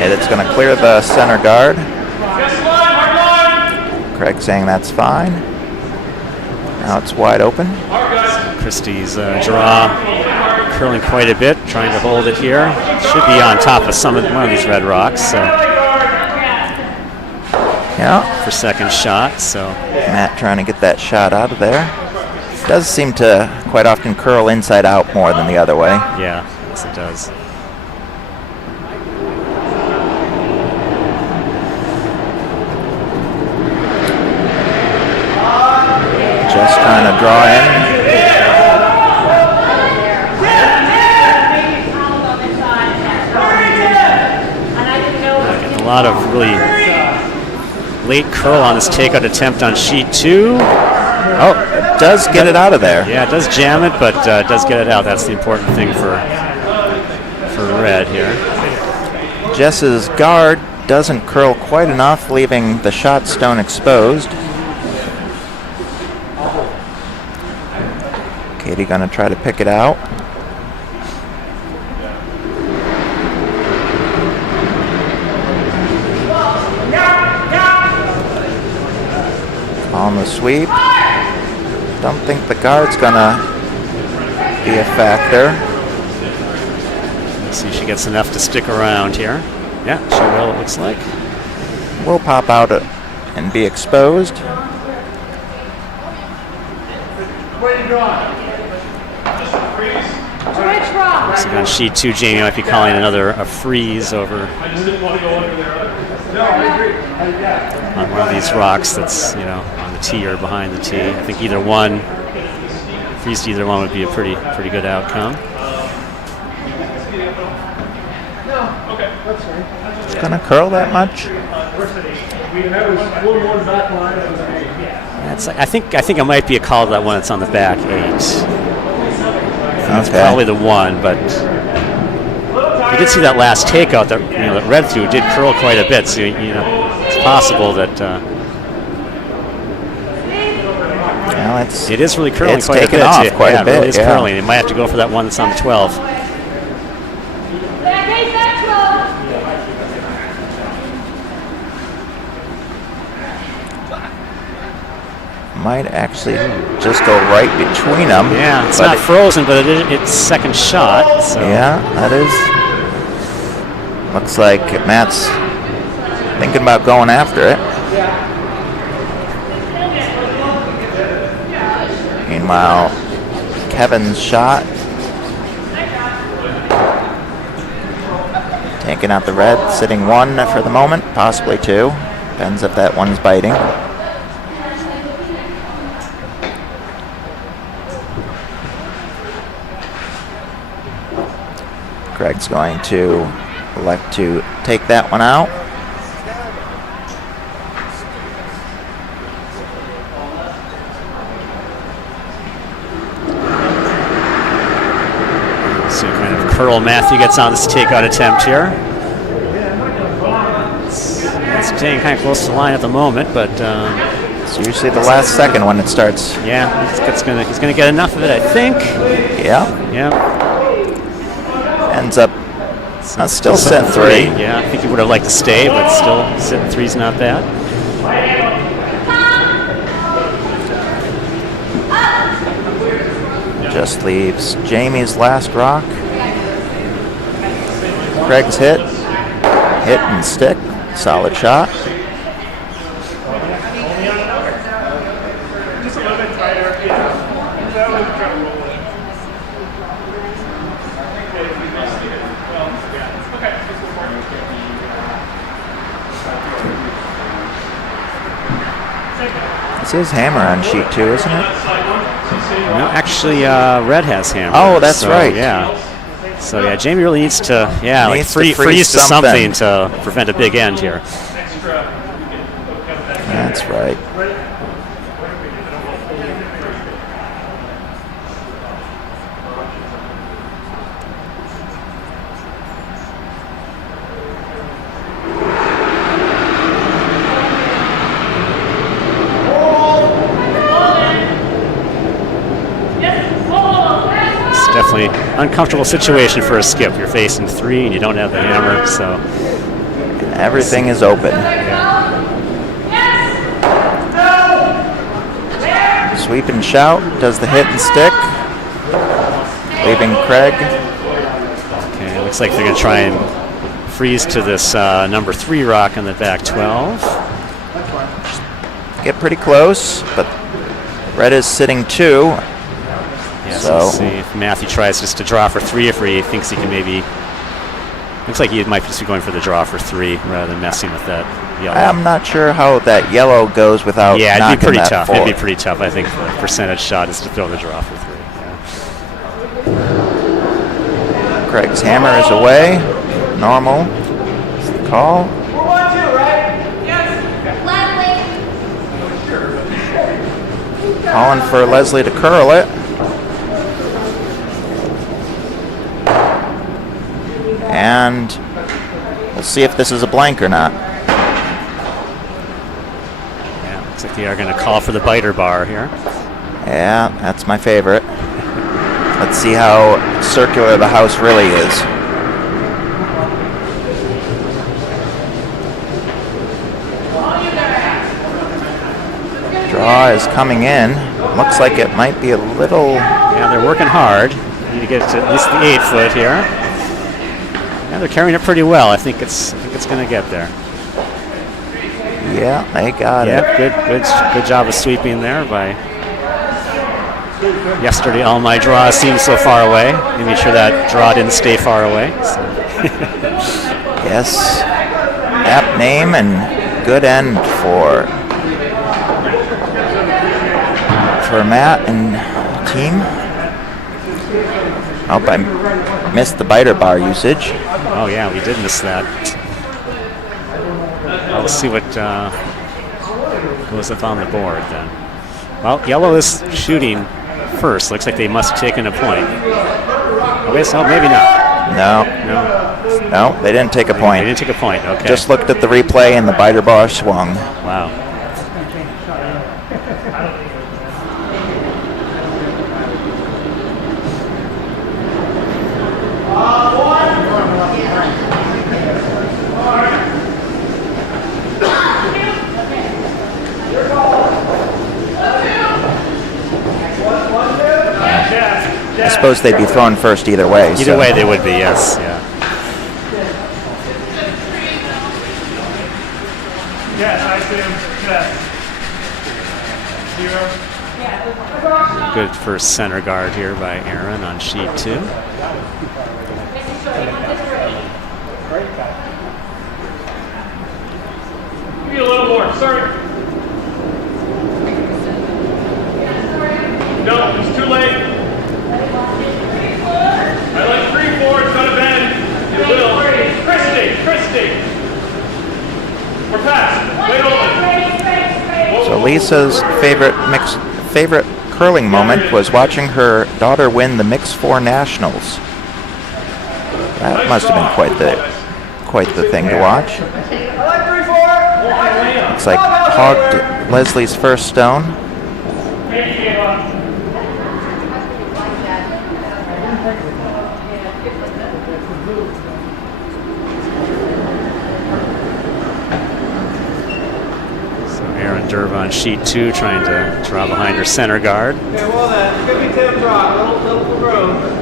And it's gonna clear the center guard. Craig saying that's fine. Now it's wide open. Christie's draw curling quite a bit, trying to hold it here. Should be on top of one of these red rocks. So Yeah. for second shot. So Matt trying to get that shot out of there. Does seem to quite often curl inside out more than the other way. yeah, yes it does. Just trying to draw in. A lot of really late curl on this takeout attempt on sheet 2. Oh, it does get it out of there. Yeah, it does jam it, but it does get it out. That's the important thing for red here. Jess's guard doesn't curl quite enough, leaving the shot stone exposed. Katie gonna try to pick it out. On the sweep. Don't think the guard's gonna be a factor. Let's see if she gets enough to stick around here. Yeah, she will, it looks like. Will pop out and be exposed. Where are you drawing? Just a freeze? Which rock? Looks like on sheet 2, Jamie might be calling a freeze over I just didn't want to go under there. No, I agree. on one of these rocks that's, on the tee or behind the tee. I think either one, freeze to either one would be a pretty good outcome. It's gonna curl that much. Yeah, it's like, I think it might be a call to that one that's on the back 8. That's Okay. probably the one, but you did see that last takeout that that red through did curl quite a bit. So it's possible that Well, it is really curling it's quite a taken bit. off too. quite a Yeah, bit, it really is yeah. curling. They might have to go for that one that's on the 12. might actually just go right between them. Yeah, it's but not frozen, but it's second shot. So yeah, that is. Looks like Matt's thinking about going after it. Meanwhile, Kevin's shot. Taking out the red, sitting 1 for the moment, possibly 2. Depends if that one's biting. Craig's going to elect to take that one out. So kind of curl Matthew gets on this takeout attempt here. It's staying kind of close to the line at the moment, but It's usually the last second when it starts. yeah, he's gonna get enough of it, I think. Yeah. Yeah. Ends up still sitting 3. Yeah, I think he would have liked to stay, but still sitting 3's not bad. Just leaves Jamie's last rock. Craig's hit and stick. Solid shot. Just a little bit tighter. Yeah. That was trouble. It's his hammer on sheet 2, isn't it? No, actually, Red has hammer. Oh, that's right. Yeah. So yeah, Jamie really needs to Needs to freeze to something. something to prevent a big end here. That's right. It's definitely uncomfortable situation for a skip. You're facing 3 and you don't have the hammer, so Everything is open. Sweep and shout. Does the hit and stick. Leaving Craig. okay, it looks like they're going to try and freeze to this number 3 rock on the back 12. Get pretty close, but Red is sitting 2. Yeah, so So- let's see if Matthew tries just to draw for 3 if he thinks he can maybe. Looks like he might just be going for the draw for 3 rather than messing with that yellow. I'm not sure how that yellow goes without Yeah, it'd knocking be pretty that tough. forward. It'd be pretty tough. I think the percentage shot is to throw the draw for 3. Yeah. Craig's hammer is away. Normal. It's the call. We're 1-2, right? Calling for Leslie to curl it. And we'll see if this is a blank or not. Yeah, looks like they are going to call for the biter bar here. Yeah, that's my favorite. Let's see how circular the house really is. Draw is coming in. Looks like it might be a little... Yeah, they're working hard. Need to get to at least the 8 foot here. Yeah, they're carrying it pretty well. I think it's going to get there. Yeah, they got Yeah, it. good job of sweeping there by. Yesterday, all my draws seemed so far away. Making sure that draw didn't stay far away. So. Yes. Apt name and good end for Matt and team. Hope I missed the biter bar usage. Oh yeah, we did miss that. Let's see what goes up on the board then. Well, yellow is shooting first. Looks like they must have taken a point. Okay, so maybe not. No, they didn't take a They point. didn't take a point. Okay. Just looked at the replay and the biter bar swung. Wow. I suppose they'd be thrown first either way. Either so. way, they would be. Yes. Yeah. Yes, I see him. Yes. 0. Good first center guard here by Aaron on sheet 2. Give me a little more. Sorry. No, it's too late. I like 3-4. It's not a bend. It will. Christy. We're past. Wait on. So Lisa's favorite curling moment was watching her daughter win the Mix 4 Nationals. That must have been quite the thing to watch. I like 3-4. Looks like hogged Leslie's first stone. So Aaron Derva on sheet 2 trying to draw behind her center guard. Okay, well then, it's going to be Tim draw, little room.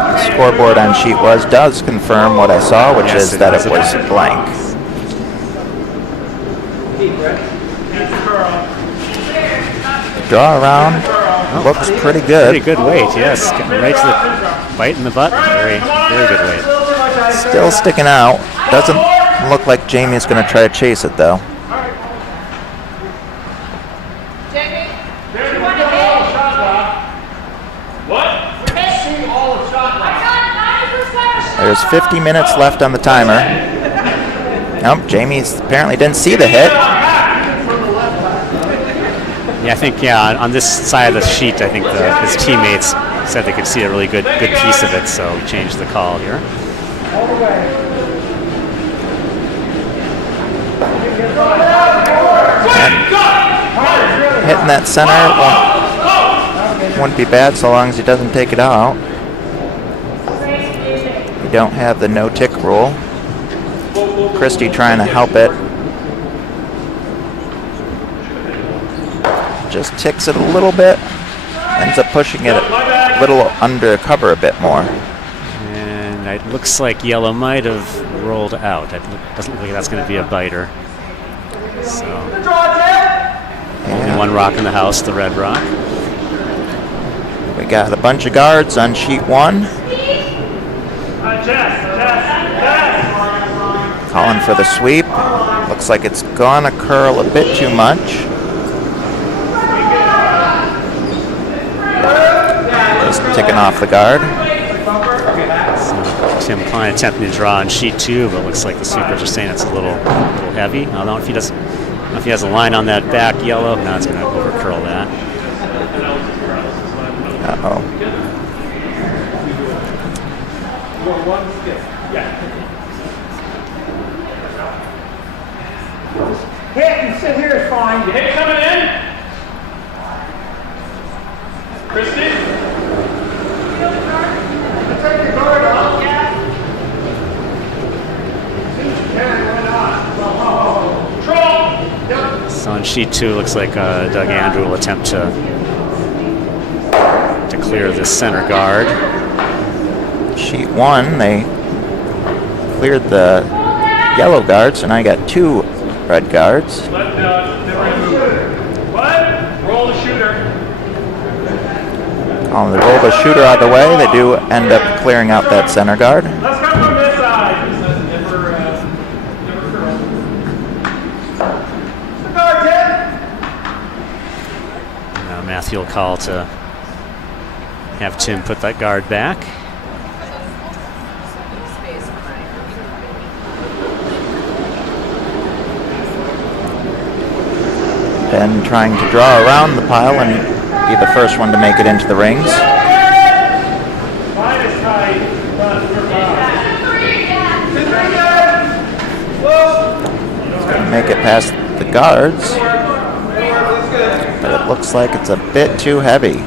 The scoreboard on sheet does confirm what I saw, which Yes, is that does. it was blank. Draw around looks pretty good. Pretty good weight, yes. Getting right to the bite in the butt. Very good weight. Still sticking out. Doesn't look like Jamie's going to try to chase it though. There's 50 minutes left on the timer. Nope, Jamie's apparently didn't see the hit. Yeah, I think on this side of the sheet, I think his teammates said they could see a really good piece of it, so we changed the call here. And hitting that center wouldn't be bad so long as he doesn't take it out. We don't have the no-tick rule. Christie trying to help it. Just ticks it a little bit. Ends up pushing it a little under cover a bit more. And it looks like yellow might have rolled out. It doesn't look like that's going to be a biter. So only one rock in the house, the red rock. We got a bunch of guards on sheet 1. Calling for the sweep. Looks like it's gonna curl a bit too much. Just ticking off the guard. So Tim Klein attempting to draw on sheet 2, but looks like the sweepers are saying it's a little heavy. I don't know if he does. I don't know if he has a line on that back yellow. Now it's going to over curl that. Uh-oh. Hit and sit here is fine. You hit coming in? Christie? Take your guard off. Control! So on sheet 2, looks like Doug Andrew will attempt to clear this center guard. Sheet 1, they cleared the yellow guards, and I got 2 red guards. What? Roll the shooter. On the roll the shooter out of the way, they do end up clearing out that center guard. Let's come from this side. Never curl. The guard, Tim. Now Matthew will call to have Tim put that guard back. Ben trying to draw around the pile and be the first one to make it into the rings. Mine is tight, but we're fine. Make it past the guards, but it looks like it's a bit too heavy.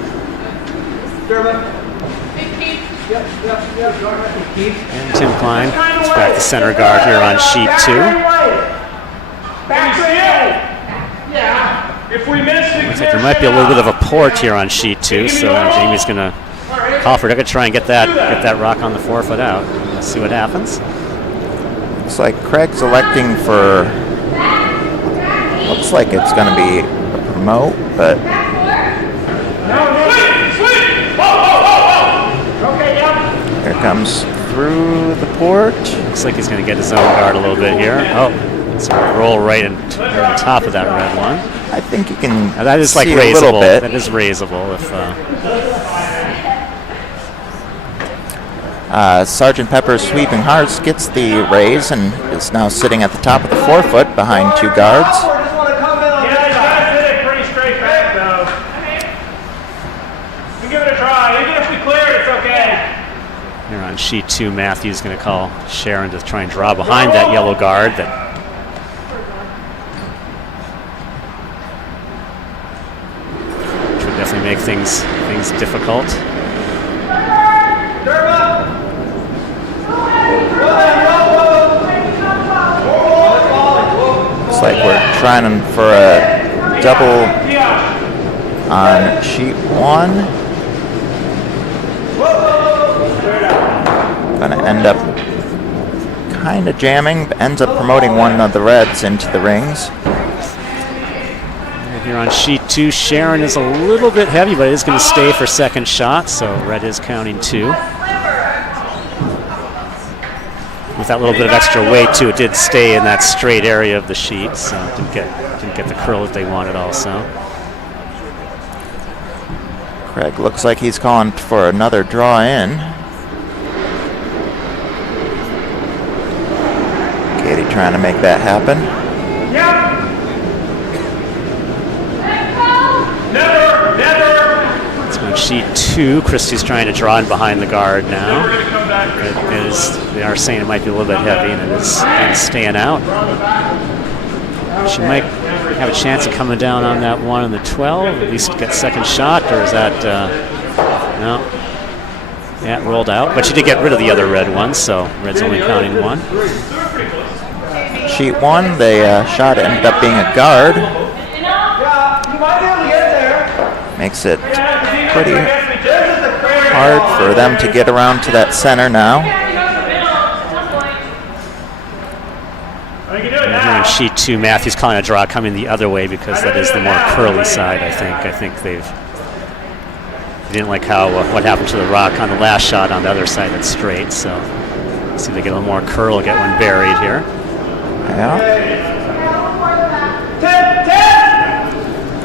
And Tim Klein is back to center guard here on sheet 2. If we miss, we Looks like there might be a little bit of a port here on sheet 2, so Jamie's going to call for it. Going to try and get that rock on the 4-foot out. Let's see what happens. Looks like Craig's electing for. Looks like it's going to be a promote, but here comes through the port. Looks like he's going to get his own guard a little bit here. Oh, so roll right on top of that red one. I think you can. Now that is like see a little raisable. bit. That is raisable. If Sergeant Pepper's Sweeping Hearts gets the raise and is now sitting at the top of the 4-foot behind 2 guards. Just want to come in on Yeah, you guys did it pretty straight back, though. We give it a try. Even if we clear it, it's okay. Here on sheet 2, Matthew's going to call Sharon to try and draw behind that yellow guard. That which would definitely make things difficult. Looks like we're trying for a double on sheet 1. Gonna end up kind of jamming, ends up promoting one of the reds into the rings. And here on sheet 2, Sharon is a little bit heavy, but is going to stay for second shot, so red is counting 2. With that little bit of extra weight too, it did stay in that straight area of the sheet, so didn't get the curl that they wanted also. Craig looks like he's calling for another draw in. Katie trying to make that happen. Never! It's on sheet 2. Christie's trying to draw in behind the guard now. They are saying it might be a little bit heavy, and it is staying out. She might have a chance of coming down on that 1 and the 12, at least get second shot, or is that, no. Yeah, it rolled out, but she did get rid of the other red one, so red's only counting 1. Sheet 1, the shot ended up being a guard. You might be able to get there. Makes it pretty hard for them to get around to that center now. And here on sheet 2, Matthew's calling a draw coming the other way because that is the more curly side, I think. I think they didn't like how what happened to the rock on the last shot on the other side that's straight, so see if they get a little more curl, get one buried here. Yeah.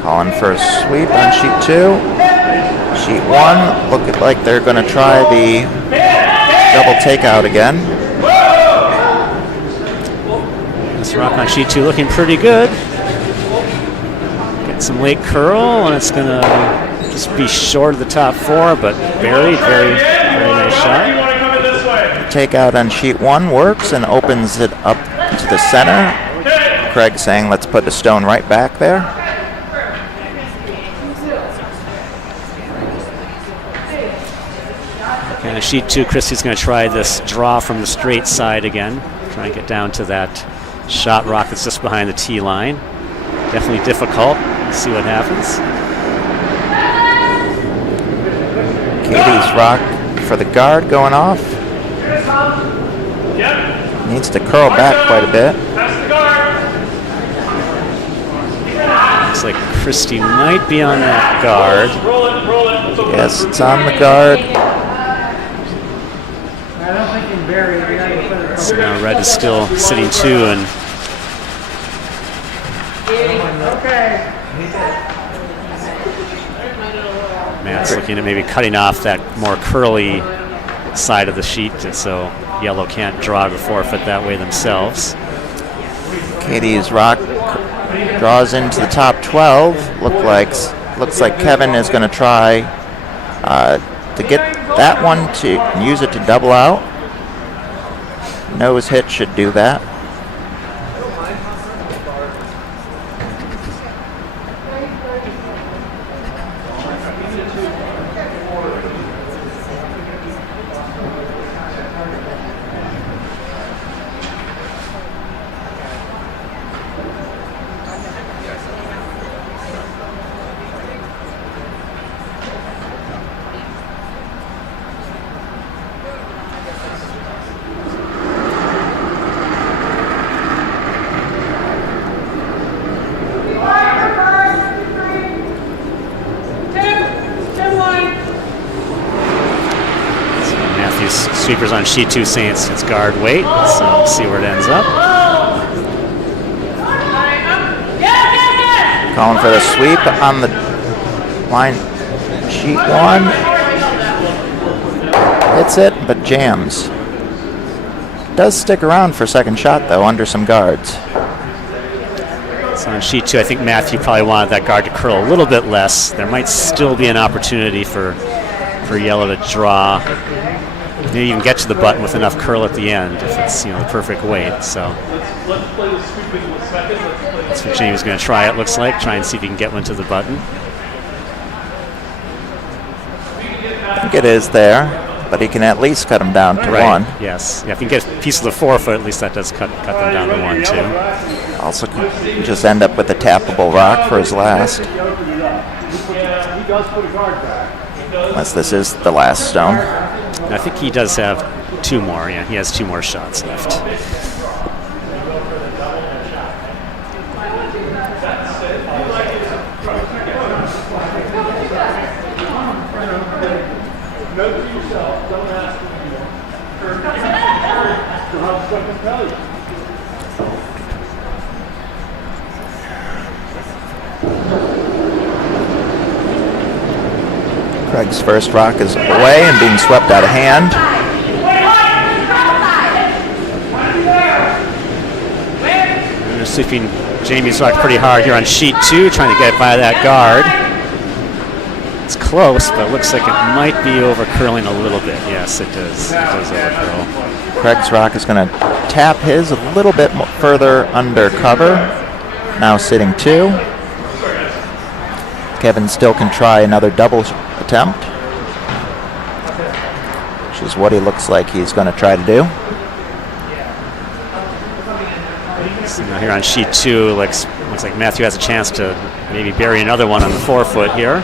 Calling for a sweep on sheet 2. Sheet 1, look like they're going to try the double takeout again. This rock on sheet 2 looking pretty good. Get some late curl, and it's going to just be short of the top 4, but buried. Very nice shot. Takeout on sheet 1 works and opens it up to the center. Craig saying, let's put the stone right back there. And on sheet 2, Christie's going to try this draw from the straight side again. Try and get down to that shot rock that's just behind the tee line. Definitely difficult. Let's see what happens. Katie's rock for the guard going off. Needs to curl back quite a bit. Looks like Christie might be on that guard. Yes, it's on the guard. I don't think you can bury it. You gotta put it So now red is still sitting 2, and okay. Matt's looking at maybe cutting off that more curly side of the sheet so yellow can't draw the forfeit that way themselves. Katie's rock draws into the top 12. Looks like Kevin is going to try to get that one to use it to double out. Nose hit should do that. Sweepers on sheet 2 saying it's guard weight, so we'll see where it ends up. Calling for the sweep on the line. Sheet 1 hits it, but jams. Does stick around for second shot though, under some guards. So on sheet 2, I think Matthew probably wanted that guard to curl a little bit less. There might still be an opportunity for yellow to draw You even get to the button with enough curl at the end if it's the perfect weight. So Let's play the scoop in a second. that's what Jamie's going to try. It looks like try and see if he can get one to the button. I think it is there, but he can at least cut him down to one. Yes. Yeah. If you can get a piece of the forefoot, at least that does cut them down to one too. Also, can just end up with a tappable rock for his last. Unless this is the last stone. And I think he does have 2 more. Yeah, he has 2 more shots left. Craig's first rock is away and being swept out of hand. And they're sweeping Jamie's rock pretty hard here on sheet 2, trying to get by that guard. It's close, but it looks like it might be over curling a little bit. Yes, it does. It does over curl. Craig's rock is going to tap his a little bit further under cover. Now sitting 2. Kevin still can try another double attempt, which is what he looks like he's going to try to do. So now here on sheet 2, looks like Matthew has a chance to maybe bury another one on the forefoot here,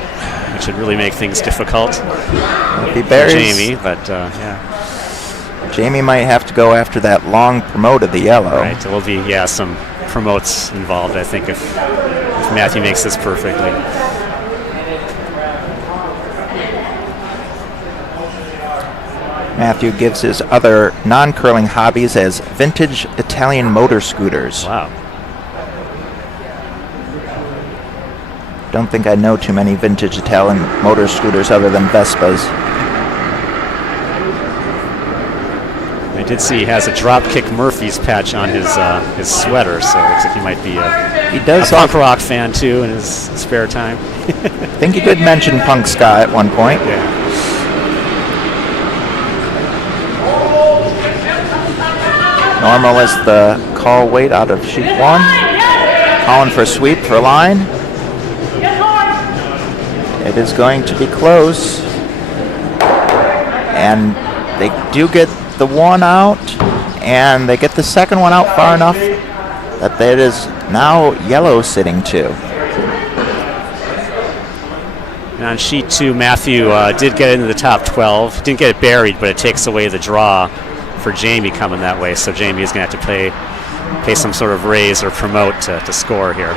which would really make things difficult If he for buries, Jamie. But yeah, Jamie might have to go after that long promote of the yellow. right. There will be some promotes involved, I think, if Matthew makes this perfectly. Matthew gives his other non-curling hobbies as vintage Italian motor scooters. Wow. Don't think I know too many vintage Italian motor scooters other than Vespas. I did see he has a Dropkick Murphys patch on his sweater, so it looks like he might be He does a punk rock fan too in his spare time. I think he did mention punk ska at one point. Yeah. Normal is the call weight out of sheet 1. Calling for a sweep for a line. It is going to be close. And they do get the one out, and they get the second one out far enough that it is now yellow sitting 2. And on sheet 2, Matthew did get into the top 12. Didn't get it buried, but it takes away the draw for Jamie coming that way. So Jamie is going to have to pay some sort of raise or promote to score here.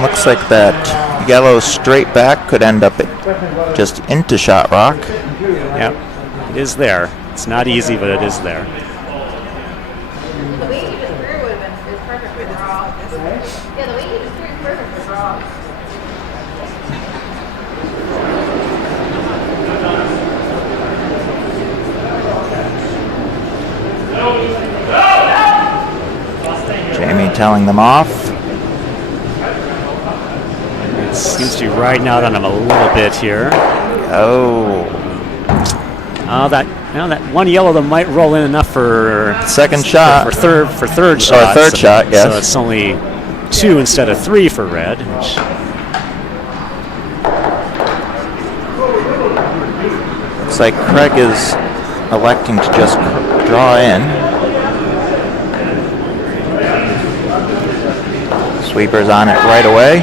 Looks like that yellow straight back could end up just into shot rock. Yep, it is there. It's not easy, but it is there. The way he just threw would have been perfect for the draw. Yeah, the way he just threw is perfect for the draw. Jamie telling them off. It seems to be riding out on him a little bit here. Oh, That one yellow that might roll in enough for second shot. for third shot. Or third shot, yes. So it's only 2 instead of 3 for red. Which Looks like Craig is electing to just draw in. Sweeper's on it right away.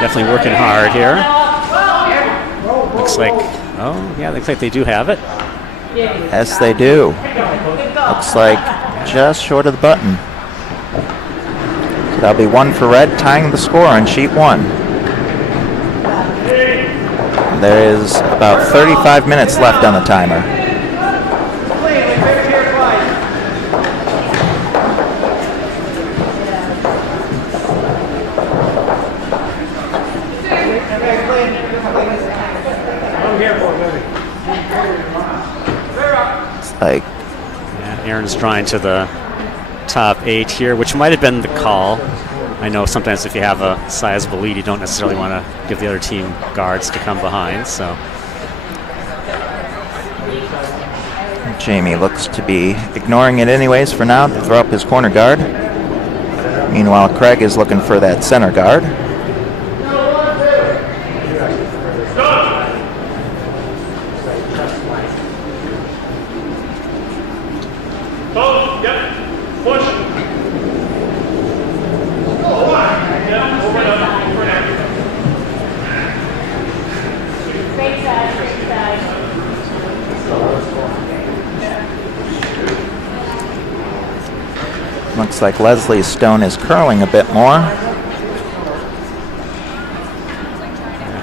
Definitely working hard here. Looks like, looks like they do have it. Yes, they do. Looks like just short of the button. So that'll be 1 for red, tying the score on sheet 1. There is about 35 minutes left on the timer. It's like Aaron's drawing to the top 8 here, which might have been the call. I know sometimes if you have a sizable lead, you don't necessarily want to give the other team guards to come behind. So Jamie looks to be ignoring it anyways for now to throw up his corner guard. Meanwhile, Craig is looking for that center guard. Oh, yep. Push. Yeah, over and up, over and up. Straight side, straight side. Looks like Leslie Stone is curling a bit more.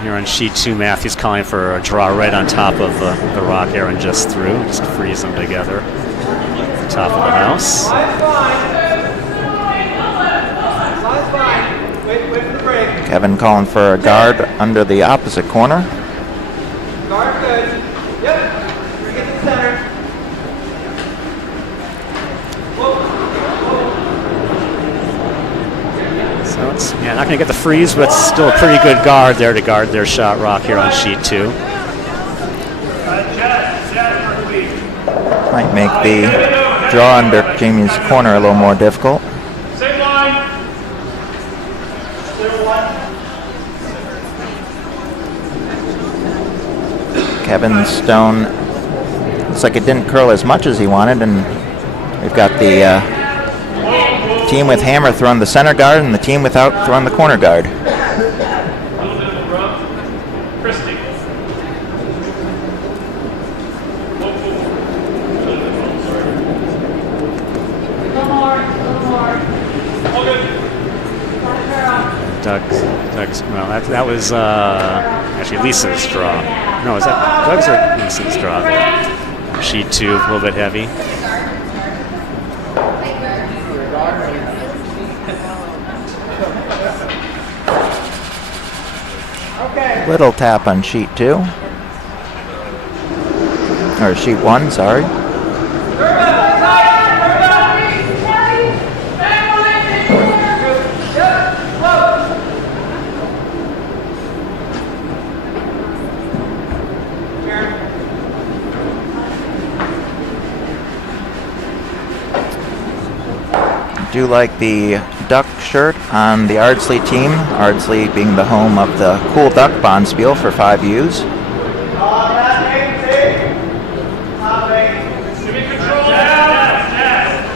here on sheet 2, Matthew's calling for a draw right on top of the rock Aaron just threw. Just freeze them together at the top of the house. Line's fine. Wait for the break. Kevin calling for a guard under the opposite corner. Guard good. Yep. Bring it to the center. So it's not going to get the freeze, but it's still a pretty good guard there to guard their shot rock here on sheet 2. Might make the draw under Jamie's corner a little more difficult. Same line. Kevin Stone looks like it didn't curl as much as he wanted, and we've got the team with hammer throwing the center guard and the team without throwing the corner guard. A little bit of a rub. Christie. All good. Doug's, well, that was actually Lisa's draw. No, is that Doug's or Lisa's draw there? Sheet 2, a little bit heavy. Little tap on sheet 2. Or sheet 1, sorry. Do like the duck shirt on the Ardsley team, Ardsley being the home of the Cool Duck Bonspiel for 5Us. Give me control. Yes.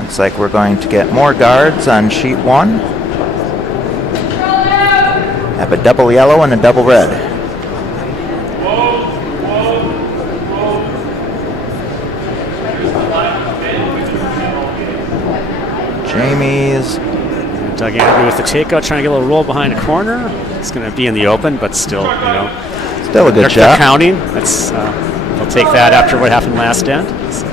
Looks like we're going to get more guards on sheet 1. Have a double yellow and a double red. Jamie's. Doug Andrew with the takeout, trying to get a little roll behind the corner. It's going to be in the open, but still, Still a good they're shot. counting. That's they'll take that after what happened last end. So.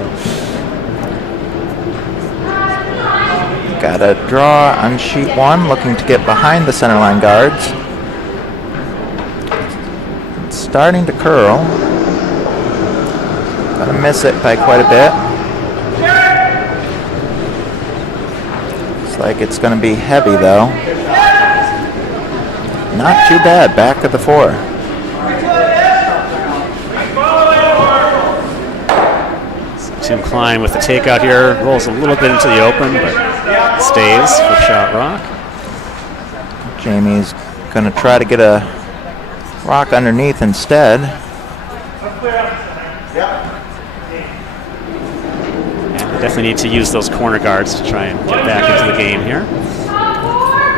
Got a draw on sheet 1, looking to get behind the centerline guards. It's starting to curl. Gonna miss it by quite a bit. Looks like it's gonna be heavy though. Not too bad, back of the 4. Tim Klein with the takeout here, rolls a little bit into the open, but stays for shot rock. Jamie's gonna try to get a rock underneath instead. And they definitely need to use those corner guards to try and get back into the game here.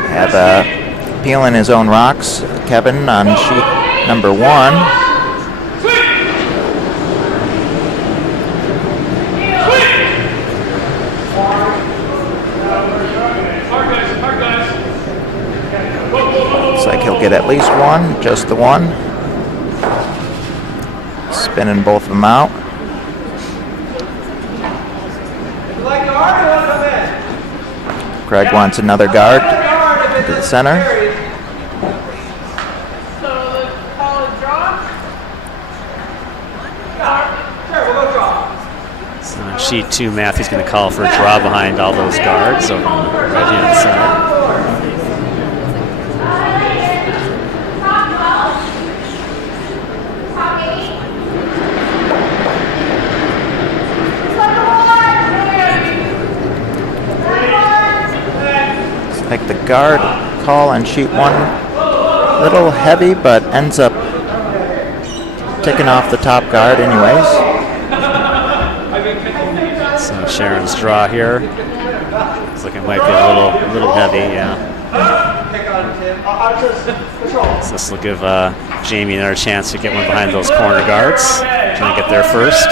Have peeling his own rocks, Kevin on sheet number 1. Looks like he'll get at least one, just the one. Spinning both of them out. Like guard, you want to come in? Craig wants another guard to the center. So the call is draw? sheet 2, Matthew's going to call for a draw behind all those guards over on the right-hand side. Like the guard call on sheet 1, a little heavy, but ends up taking off the top guard anyways. So Sharon's draw here. Looks like it might be a little heavy, yeah. So this will give Jamie another chance to get one behind those corner guards. Trying to get there first.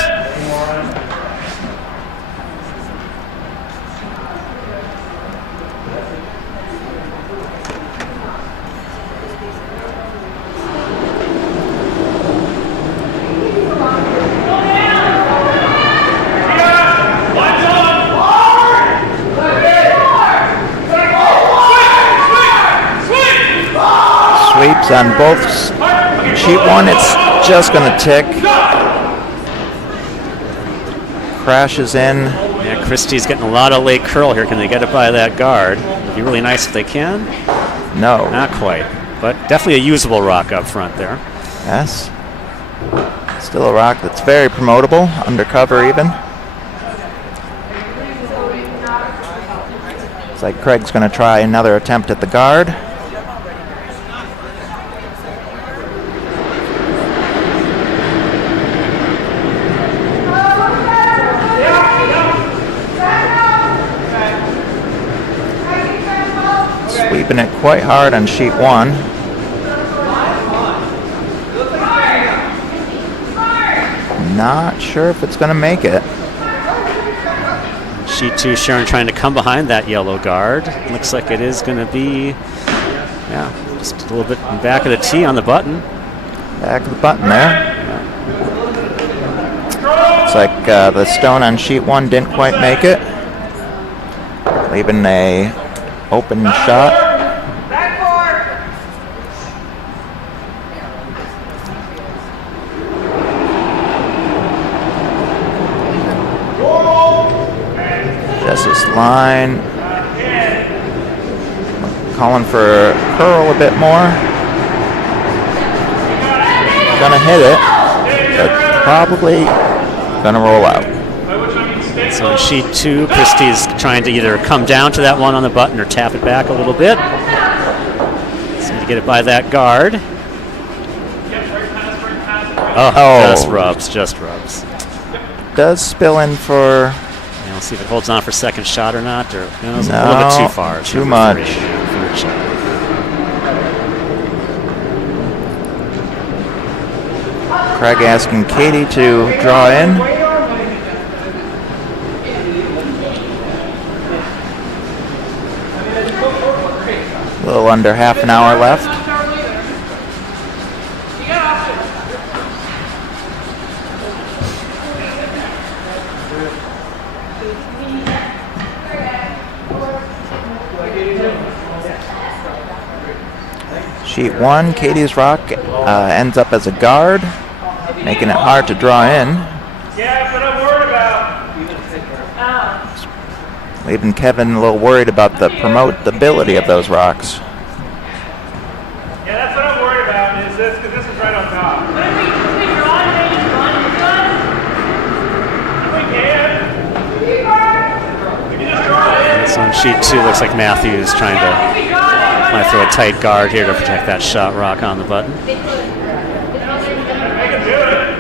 Sweeps on both. Sheet 1, it's just going to tick. Crashes in. Yeah, Christie's getting a lot of late curl here. Can they get it by that guard? It'd be really nice if they can. No. Not quite, but definitely a usable rock up front there. Yes. Still a rock that's very promotable, undercover even. Looks like Craig's going to try another attempt at the guard. Sweeping it quite hard on sheet 1. Not sure if it's going to make it. Sheet 2, Sharon trying to come behind that yellow guard. Looks like it is going to be, yeah, just a little bit in back of the tee on the button. Back of the button there. Looks like the stone on sheet 1 didn't quite make it. Leaving a open shot. Jess's line. Calling for curl a bit more. Gonna hit it, but probably gonna roll out. So in sheet 2, Christie's trying to either come down to that one on the button or tap it back a little bit. So to get it by that guard. Oh, just rubs. Does spill in for... We'll see if it holds on for second shot or not, or it's a little bit too far. Too much. Third shot. Craig asking Katie to draw in. A little under half an hour left. Sheet 1, Katie's rock ends up as a guard, making it hard to draw in. Yeah, that's what I'm worried about. Leaving Kevin a little worried about the promotability of those rocks. Yeah, that's what I'm worried about, is this, because this is right on top. We can just draw in. So on sheet 2, looks like Matthews trying to throw a tight guard here to protect that shot rock on the button. Make him do it.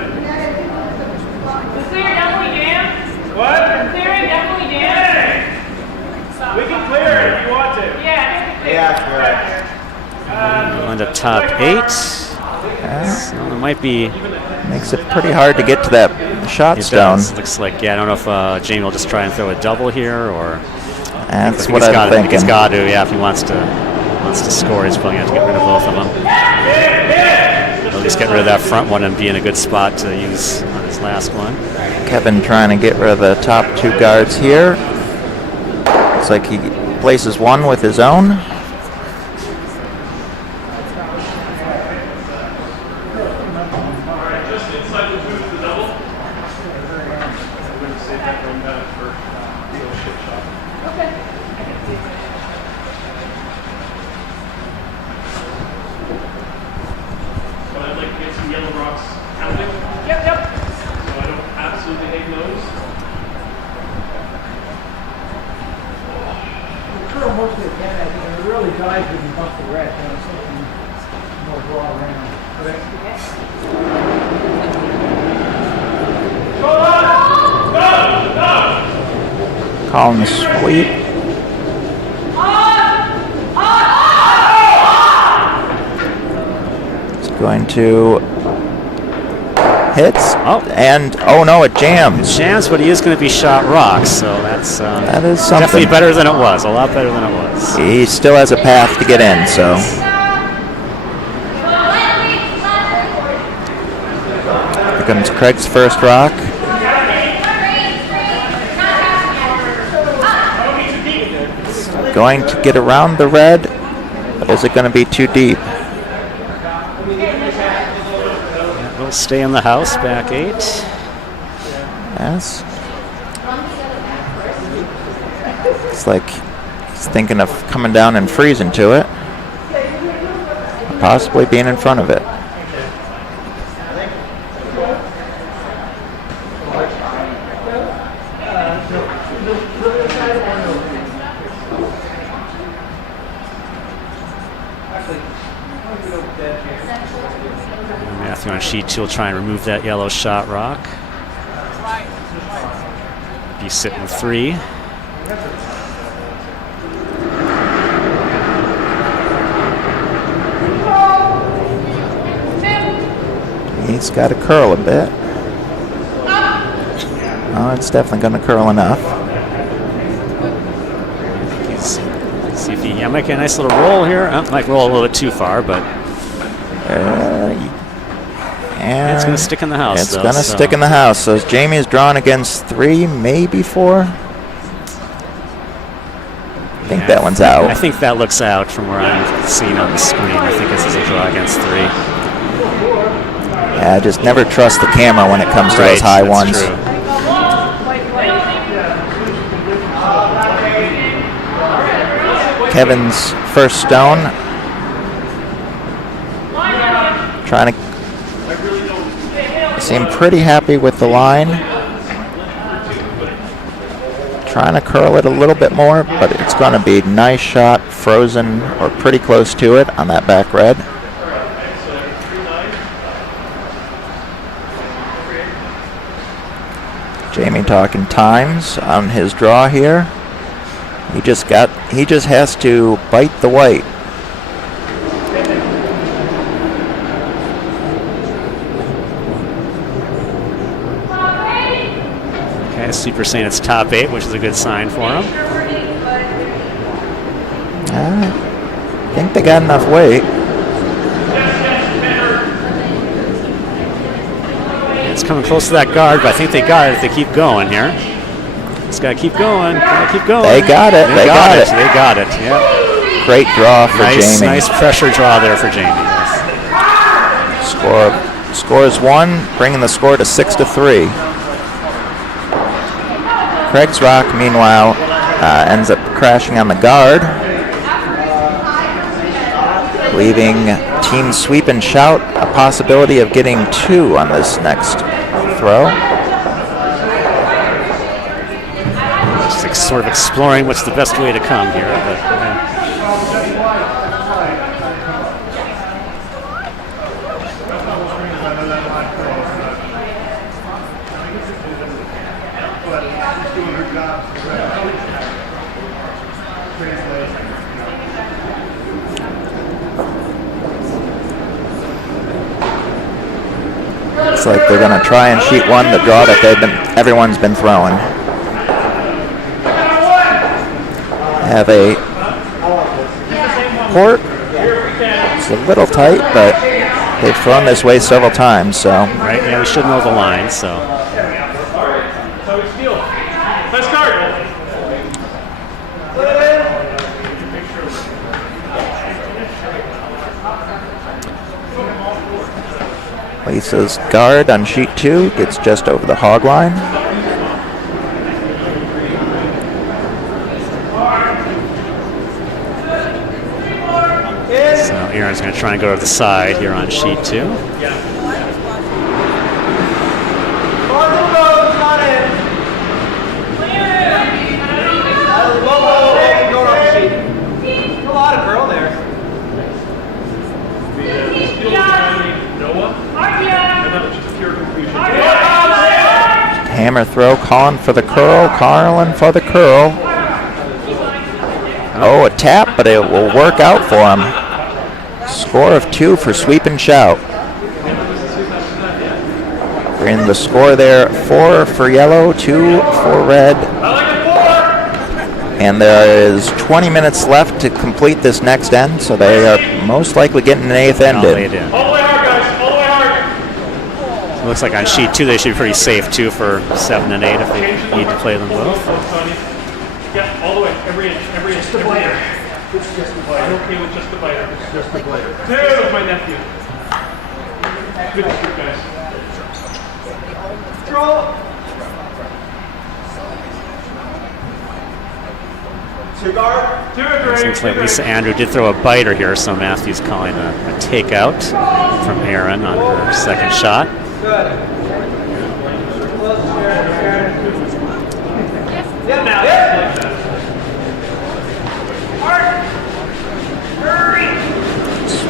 What? We can clear it if you want to. We'll end up top 8. So it might be... Makes it pretty hard to get to that shot stone. Looks like, yeah, I don't know if Jamie will just try and throw a double here, or... That's what I'm thinking. I think he's got to, yeah, if he wants to score, he's probably going to have to get rid of both of them. At least get rid of that front one and be in a good spot to use on his last one. Kevin trying to get rid of the top 2 guards here. Looks like he places one with his own. Just inside the booth, the double. calling the sweep. It's going to hits, and oh no, it jams. Jams, but he is going to be shot rocks, so that's That is something. definitely better than it was. A lot better than it was. He still has a path to get in, so. Here comes Craig's first rock. Going to get around the red, but is it going to be too deep? We'll stay in the house, back 8. Yes. It's like he's thinking of coming down and freezing to it. Possibly being in front of it. Matthew on sheet 2 will try and remove that yellow shot rock. Be sitting 3. He's got to curl a bit. Oh, it's definitely going to curl enough. See if he might get a nice little roll here. Might roll a little bit too far, but And it's going to stick in the house. It's going to stick in the house. So Jamie's drawn against 3, maybe 4. I think that one's out. I think that looks out from where I'm seeing on the screen. I think this is a draw against 3. Yeah, just never trust the camera when it comes to those high ones. True. Kevin's first stone. Trying to seem pretty happy with the line. Trying to curl it a little bit more, but it's going to be nice shot, frozen or pretty close to it on that back red. Jamie talking times on his draw here. He just has to bite the white. Okay, Super saying it's top 8, which is a good sign for him. I think they got enough weight. It's coming close to that guard, but I think they got it if they keep going here. Just got to keep going. Got to keep going. They got it. They got it. They got it. Yeah. Great draw for Jamie. Nice pressure draw there for Jamie. Scores 1, bringing the score to 6-3. Craig's rock, meanwhile, ends up crashing on the guard, leaving Team Sweep and Shout a possibility of getting 2 on this next throw. Just sort of exploring what's the best way to come here. But, Looks like they're going to try and sheet 1, the draw that everyone's been throwing. Have a port. It's a little tight, but they've thrown this way several times, so. Right, yeah, we should know the line, so. Let's start. Lisa's guard on sheet 2 gets just over the hog line. So Aaron's going to try and go to the side here on sheet 2. Hammer throw, calling for the curl, Oh, a tap, but it will work out for him. Score of 2 for sweep and shout. In the score there, 4 for yellow, 2 for red. And there is 20 minutes left to complete this next end, so they are most likely getting an 8th end in. All the way hard, guys. All the way hard. It looks like on sheet 2 they should be pretty safe too for 7 and 8 if they need to play them both. Yeah, all the way. Every inch. Every inch. It's just a biter. I'm okay with just a biter. It's just a biter. Dude, my nephew. Good shoot, guys. Control. Cigar. Seems like Lisa Andrew did throw a biter here, so Matthew's calling a takeout from Erin on her second shot. Good. Close, Sharon. Yep, now. Yep.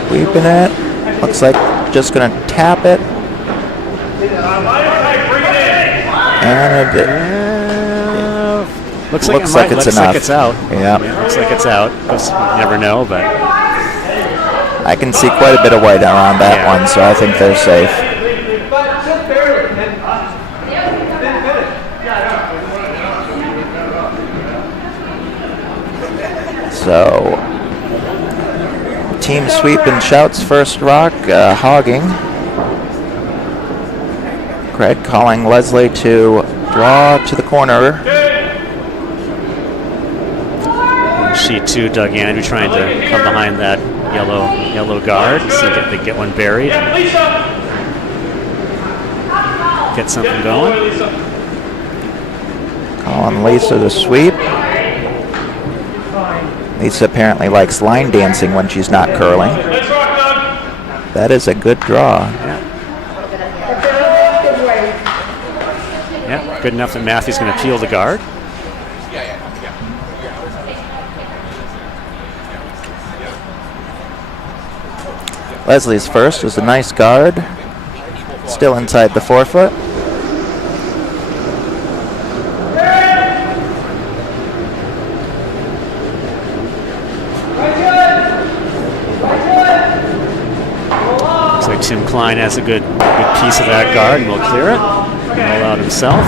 Sweeping it. Looks like just going to tap it. And it looks like it's enough. Like it's out. Yeah. Looks like it's out. You never know, but I can see quite a bit of white around that one, so I think they're safe. But just barely. So, team sweep and shouts first rock, hogging. Craig calling Leslie to draw to the corner. sheet 2, Doug Andrew trying to come behind that yellow guard, see if they get one buried. Get something going. Calling Lisa to sweep. Lisa apparently likes line dancing when she's not curling. That is a good draw. Yeah, good enough that Matthew's going to peel the guard. Leslie's first is a nice guard. Still inside the forefoot. Looks like Tim Klein has a good piece of that guard and will clear it. Roll out himself.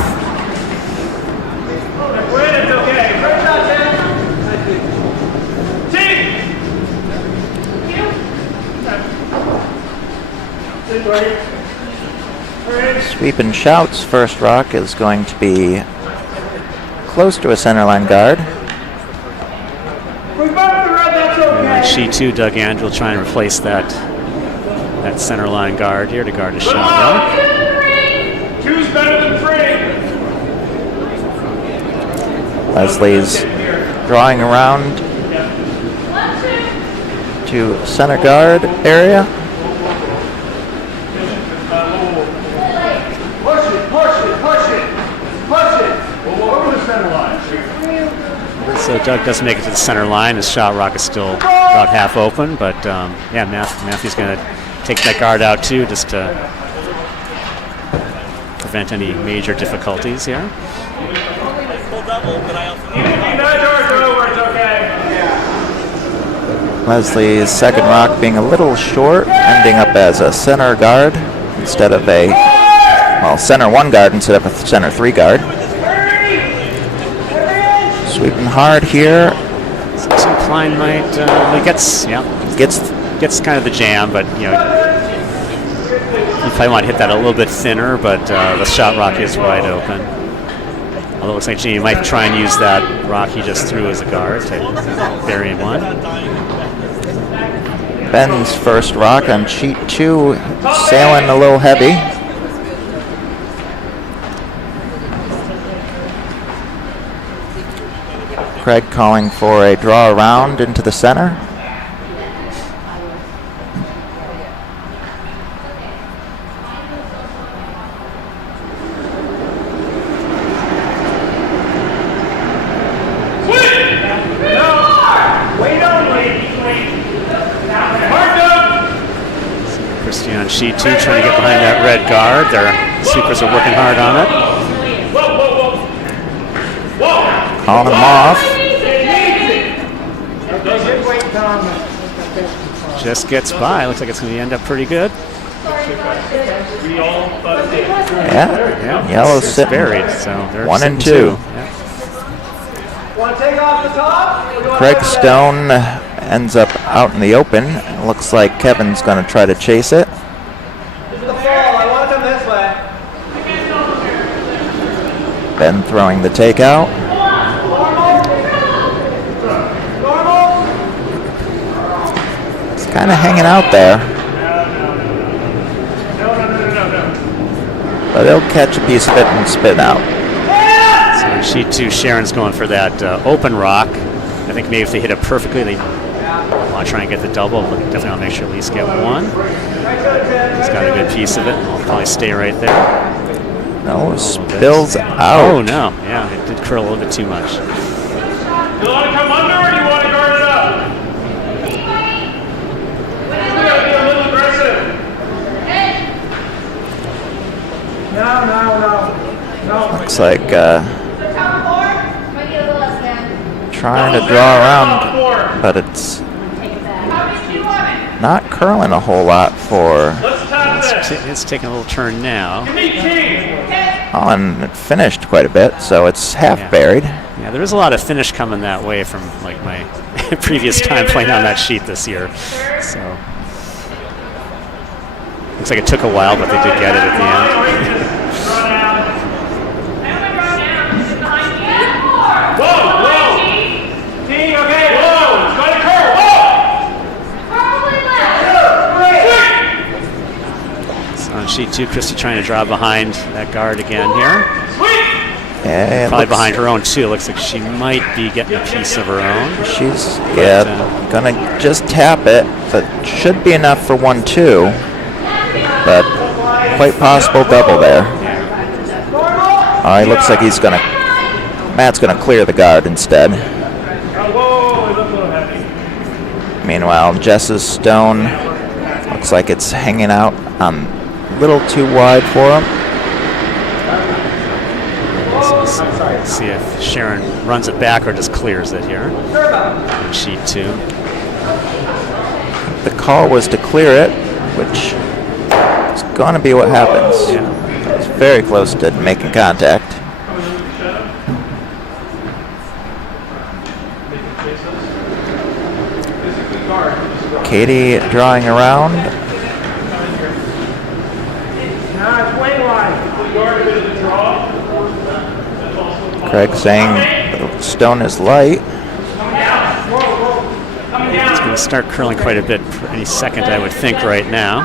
Sweep and shouts. First rock is going to be close to a centerline guard. And on sheet 2, Doug Andrew will try and replace that centerline guard here to guard a shot rock. Two's better than 3. Leslie's drawing around to center guard area. So Doug doesn't make it to the center line. His shot rock is still about half open, but yeah, Matthew's going to take that guard out too, just to prevent any major difficulties here. Leslie's second rock being a little short, ending up as a center guard instead of center 1 guard instead of a center 3 guard. Sweeping hard here. Tim Klein might gets kind of the jam, but you probably want to hit that a little bit thinner. But the shot rock is wide open. Although it looks like Jamie might try and use that rock he just threw as a guard to bury one. Ben's first rock on sheet 2, sailing a little heavy. Craig calling for a draw around into the center. Christie on sheet 2 trying to get behind that red guard. Their sweepers are working hard on it. calling him off. Just gets by. Looks like it's going to end up pretty good. Yeah, yellow's It's sitting buried, so they're 1 and sitting 2. Yeah. Want to take off the top? Or do you want Craig to leave it? Stone ends up out in the open. It looks like Kevin's going to try to chase it. This is the fall. I want to come this way. Ben throwing the takeout. Normal. It's kind of hanging out there, No. but he'll catch a piece of it and spit out. So in sheet 2, Sharon's going for that open rock. I think maybe if they hit it perfectly, they want to try and get the double, but definitely want to make sure at least get one. He's got a good piece of it. I'll probably stay right there. No, spills Oh, out. no. Yeah, it did curl a little bit too much. You want to come under or you want to guard it up? You gotta be a little aggressive. No. Looks like Might need a little less than. trying to draw around, but it's Take it back. How did you want it? not curling a whole lot for. Let's tap this. It's taking a little turn now. Give me king. Oh, and it finished quite a bit, so it's half Yeah. buried. Yeah, there is a lot of finish coming that way from like my previous time playing on that sheet this year. So looks like it took a while, but they did get it at the end. Whoa! King, okay, whoa! It's going to curl, whoa! So on sheet 2, Christy trying to draw behind that guard again here. Yeah, it Probably looks- behind her own too. It looks like she might be getting a piece of her own. She's But, gonna just tap it, but should be enough for 1-2. But quite possible double there. Oh, he looks like Matt's gonna clear the guard instead. Whoa, it looks a little heavy. Meanwhile, Jess's stone looks like it's hanging out a little too wide for him. Let's see if Sharon runs it back or just clears it here. On sheet 2. The call was to clear it, which is going to be what happens. Yeah. It's very close to making contact. Katie drawing around. Craig saying the stone is light. It's going to start curling quite a bit any second, I would think, right now.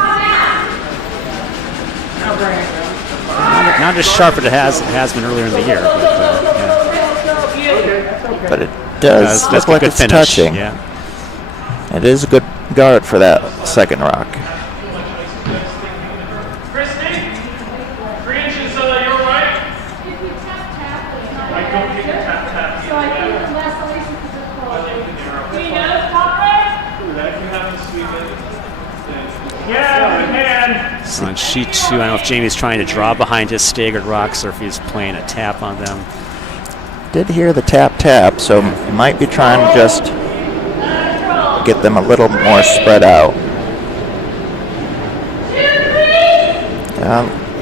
Not as sharp as it has been earlier in the year. But it does That's look a like good it's finish. touching. Yeah. It is a good guard for that second rock. Christy? 3 inches, you're right. I don't think it's tap. So I think it's less Alicia because it's close. Do you know the top right? Yeah, we can. So on sheet 2, I don't know if Jamie's trying to draw behind his staggered rocks or if he's playing a tap on them. Did hear the tap, so he might be trying to just get them a little more spread out.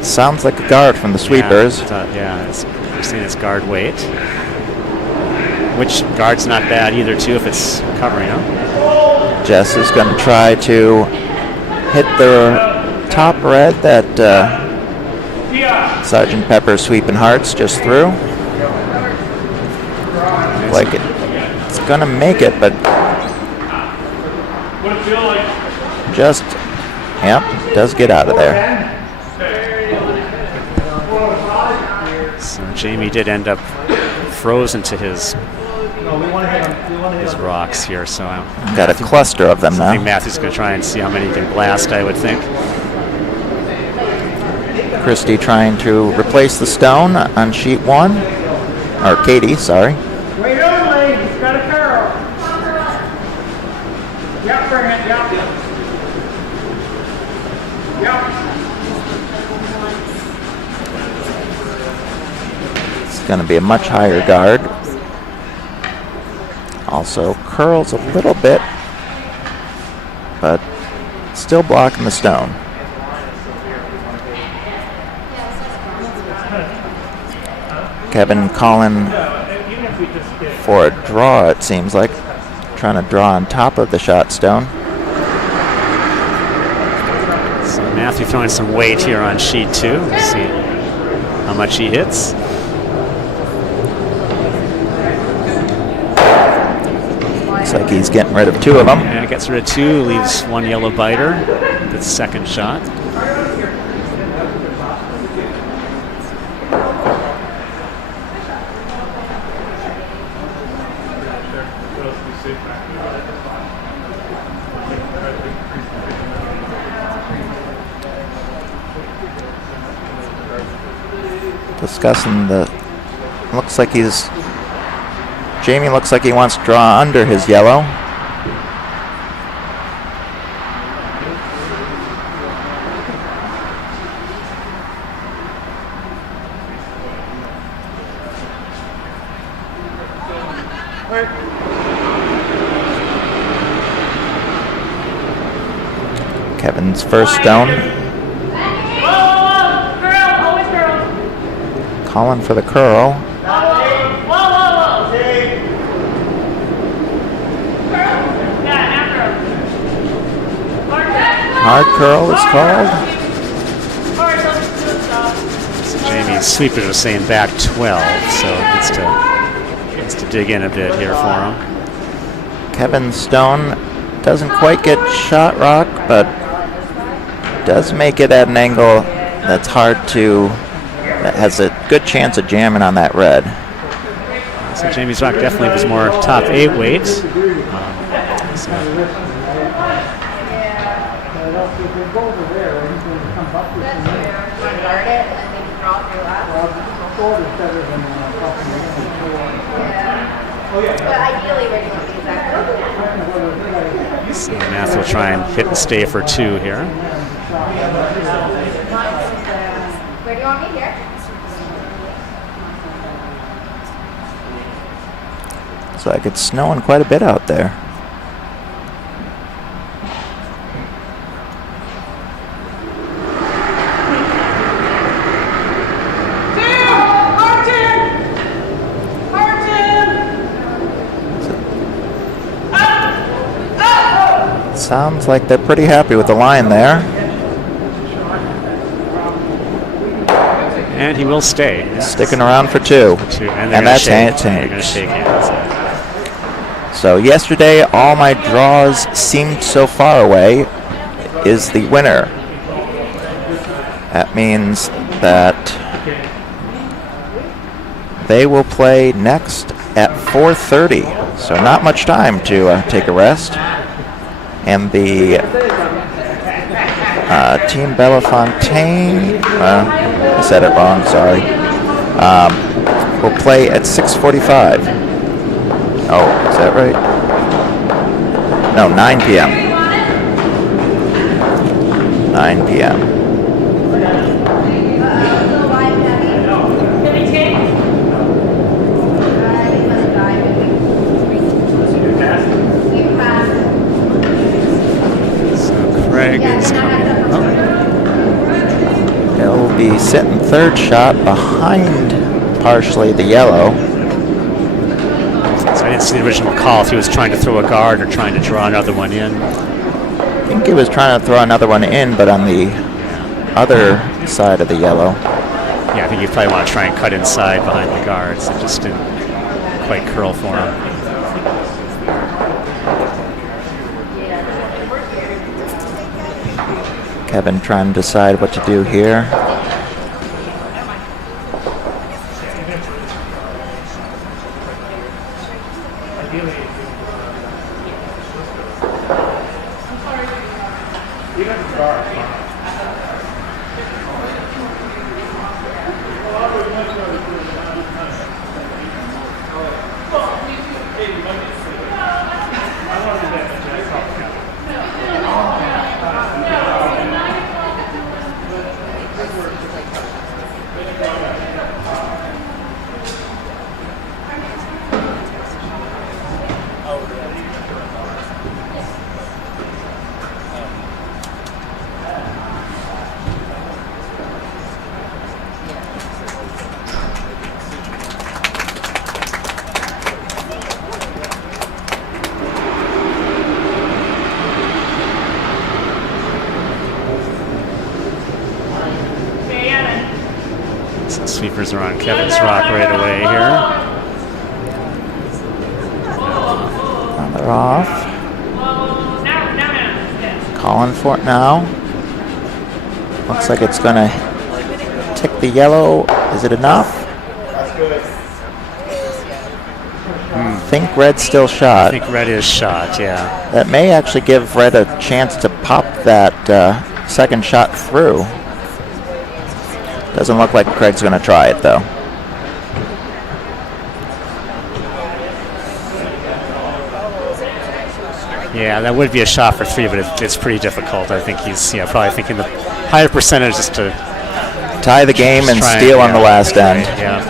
Sounds like a guard from the sweepers. We're seeing it's guard weight. Which guard's not bad either, too, if it's covering him. Jess is going to try to hit the top red that Sergeant Pepper Sweeping Hearts just threw. Like it's going to make it, but What it feel like? just, yep, does get out of there. So Jamie did end up frozen to his rocks here, so I Got a cluster of them think now. Matthew's going to try and see how many he can blast, I would think. Christy trying to replace the stone on sheet 1. Or Katie, sorry. Wait only. It's got a curl. Yep, bring it. Yep. going to be a much higher guard. Also curls a little bit, but still blocking the stone. Kevin calling for a draw, it seems like. Trying to draw on top of the shot stone. So Matthew throwing some weight here on sheet 2. Let's see how much he hits. Looks like he's getting rid of 2 of them. And gets rid of 2, leaves 1 yellow biter. Good second shot. Discussing the, looks like he's, Jamie looks like he wants to draw under his yellow. Kevin's first stone. Calling for the curl. Hard curl is called. So Jamie's sweepers are saying back 12, so it needs to dig in a bit here for him. Kevin Stone doesn't quite get shot rock, but does make it at an angle that's hard to, that has a good chance of jamming on that red. So Jamie's rock definitely was more top 8 weight. So Math will try and hit and stay for 2 here. Where do you want me here? Looks like it's snowing quite a bit out there. Sounds like they're pretty happy with the line there. And he will stay. Sticking around for 2. And that's hands. They're going to shake hands. So yesterday, all my draws seemed so far away is the winner. That means that they will play next at 4:30. So not much time to take a rest. And the Team Bellefontaine, I said it wrong, sorry, will play at 6:45. Oh, is that right? No, 9 p.m. 9 p.m. Craig is coming up. He'll be sitting 3rd shot behind partially the yellow. So I didn't see the original call if he was trying to throw a guard or trying to draw another one in. I think he was trying to throw another one in, but on the other side of the yellow. Yeah, I think you probably want to try and cut inside behind the guards. It just didn't quite curl for him. Kevin trying to decide what to do here. So sweepers are on Kevin's rock right away here. They're off. Calling for it now. Looks like it's going to tick the yellow. Is it enough? I think red's still shot. I think red is shot, yeah. That may actually give red a chance to pop that second shot through. Doesn't look like Craig's going to try it, though. Yeah, that would be a shot for 3, but it's pretty difficult. I think he's probably thinking the higher percentage just to tie the game and try steal on the last end. Yeah.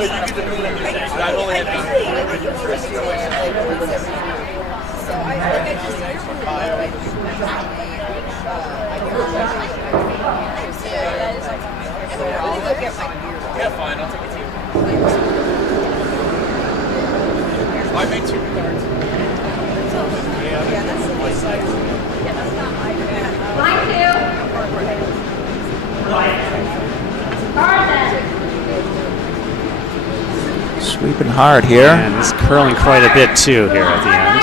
Sweeping hard here. And he's curling quite a bit too here at the end.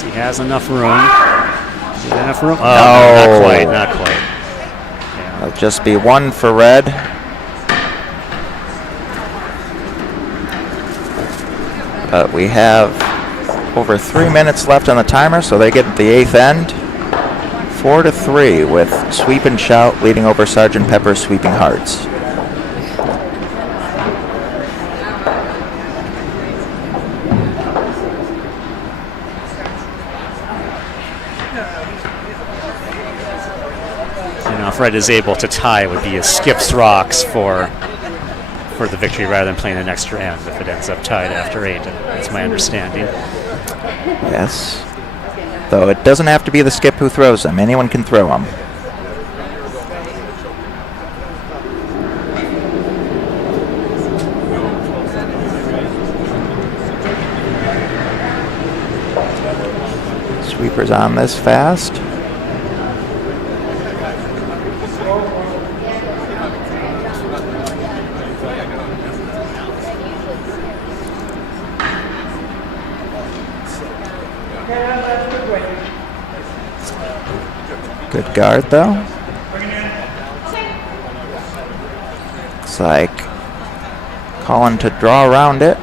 He has enough room. Is it enough room? Oh, no, not quite. Yeah. It'll just be one for red. But we have over 3 minutes left on the timer, so they get the 8th end. 4-3 with Sweep and Shout leading over Sgt. Pepper's Sweeping Hearts. If Red is able to tie, it would be a skips rocks for the victory rather than playing an extra end if it ends up tied after 8. That's my understanding. Yes. Though it doesn't have to be the skip who throws them. Anyone can throw them. Sweepers on this fast. Good guard, though. Looks like calling to draw around it.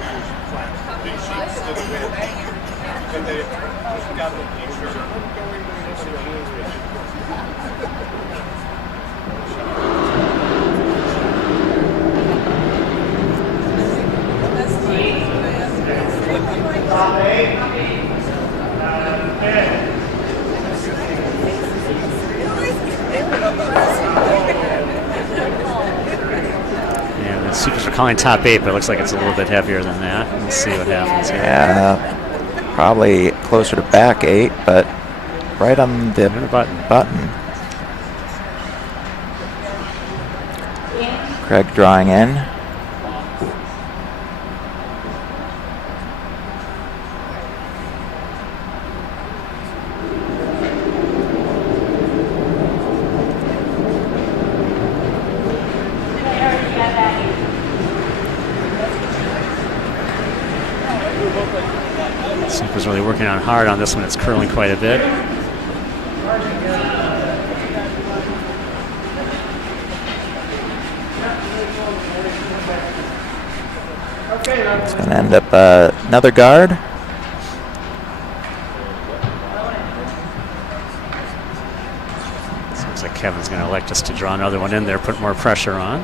Calling top 8, but it looks like it's a little bit heavier than that. We'll see what happens here. Yeah, probably closer to back 8, but right on the button. Craig drawing in. Super's really working on hard on this one. It's curling quite a bit. It's going to end up another guard. Seems like Kevin's going to elect us to draw another one in there, put more pressure on.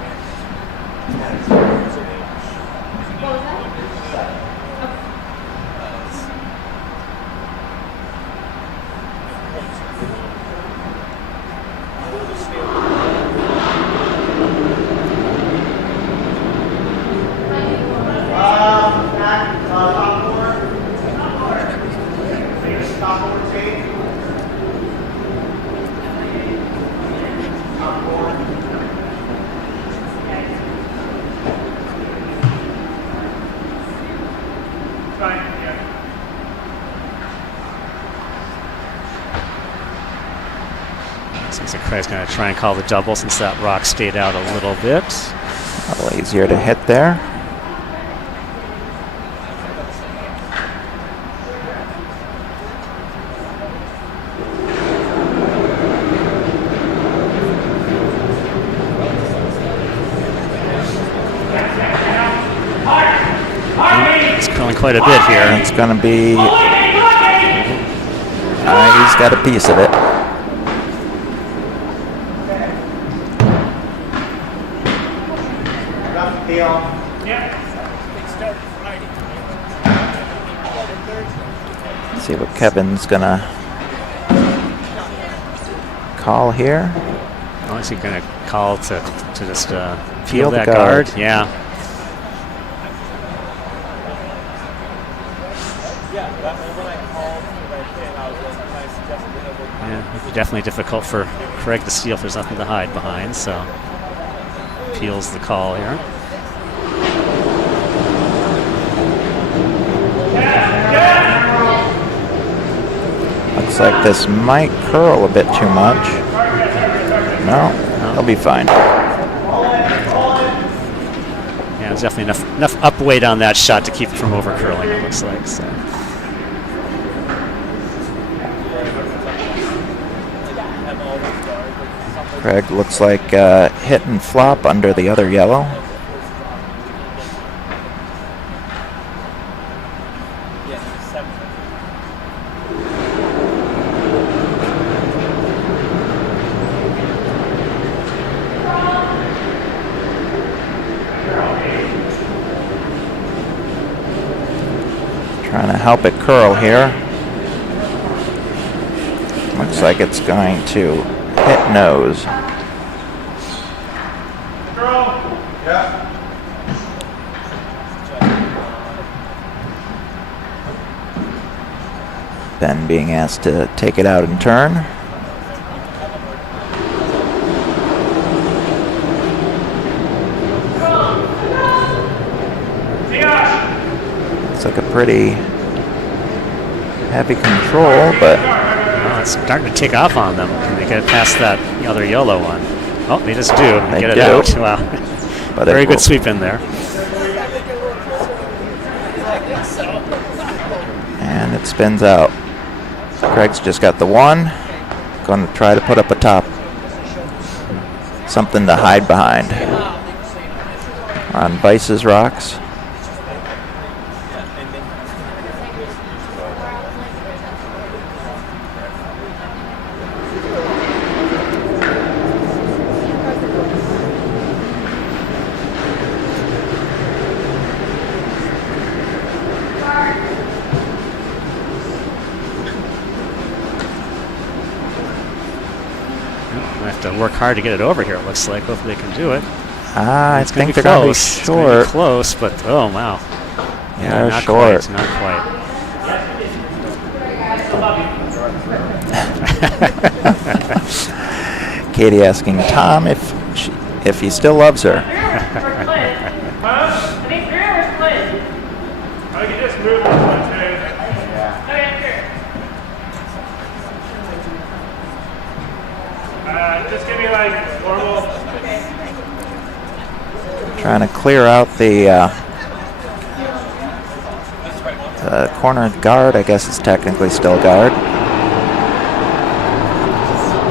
Seems like Craig's going to try and call the double since that rock stayed out a little bit. A little easier to hit there. He's curling quite a bit here. It's going to be... he's got a piece of it. Let's see what Kevin's going to call here. Oh, is he going to call to just Peel peel the that guard. guard? Yeah. Yeah, it'd be definitely difficult for Craig to steal if there's nothing to hide behind, so peels the call here. Looks like this might curl a bit too much. No, he'll be fine. Yeah, there's definitely enough up weight on that shot to keep it from over curling, it looks like. So. Craig looks like hit and flop under the other yellow. Trying to help it curl here. Looks like it's going to hit nose. Ben being asked to take it out and turn. It's like a pretty heavy control, but It's starting to take off on them. Can they get past that other yellow one? Oh, they just do. They Get it do. out. Wow. But Very it good will- sweep in there. And it spins out. Craig's just got the one. Going to try to put up a top. Something to hide behind. On Vice's rocks. We have to work hard to get it over here, it looks like. Hopefully they can do it. I It's gonna think be they're going to be close. It's gonna be short. close, but oh, wow. Yeah, not short. quite. Not quite. Katie asking Tom if he still loves her. I think Greer or Flynn? I can just move this one too. Okay, sure. Just give me like normal. Trying to clear out the corner guard. I guess it's technically still guard.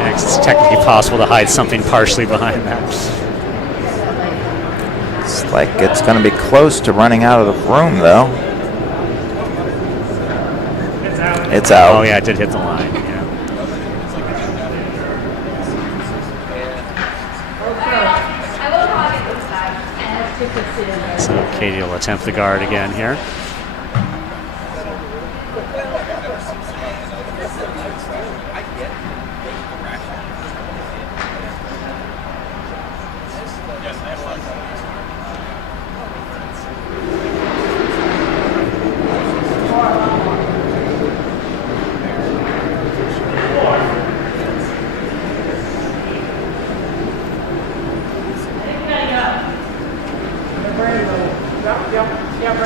Yeah, 'cause it's technically possible to hide something partially behind that. It's like it's going to be close to running out of the room, though. It's out. Oh, yeah, it did hit the line. Yeah. So Katie will attempt the guard again here.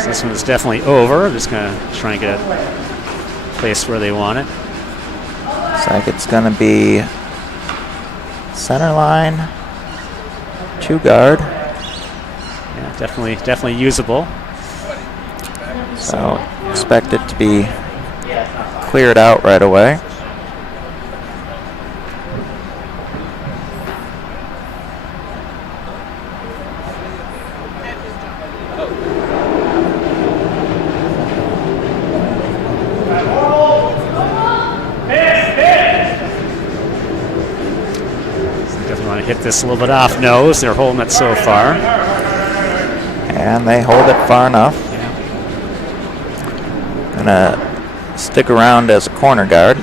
So this one is definitely over. I'm just going to try and get it placed where they want it. Looks like it's going to be center line, 2 guard. Yeah, definitely usable. So expect it to be cleared out right away. Definitely want to hit this a little bit off nose. They're holding it so far. And they hold it far enough. Gonna stick around as a corner guard.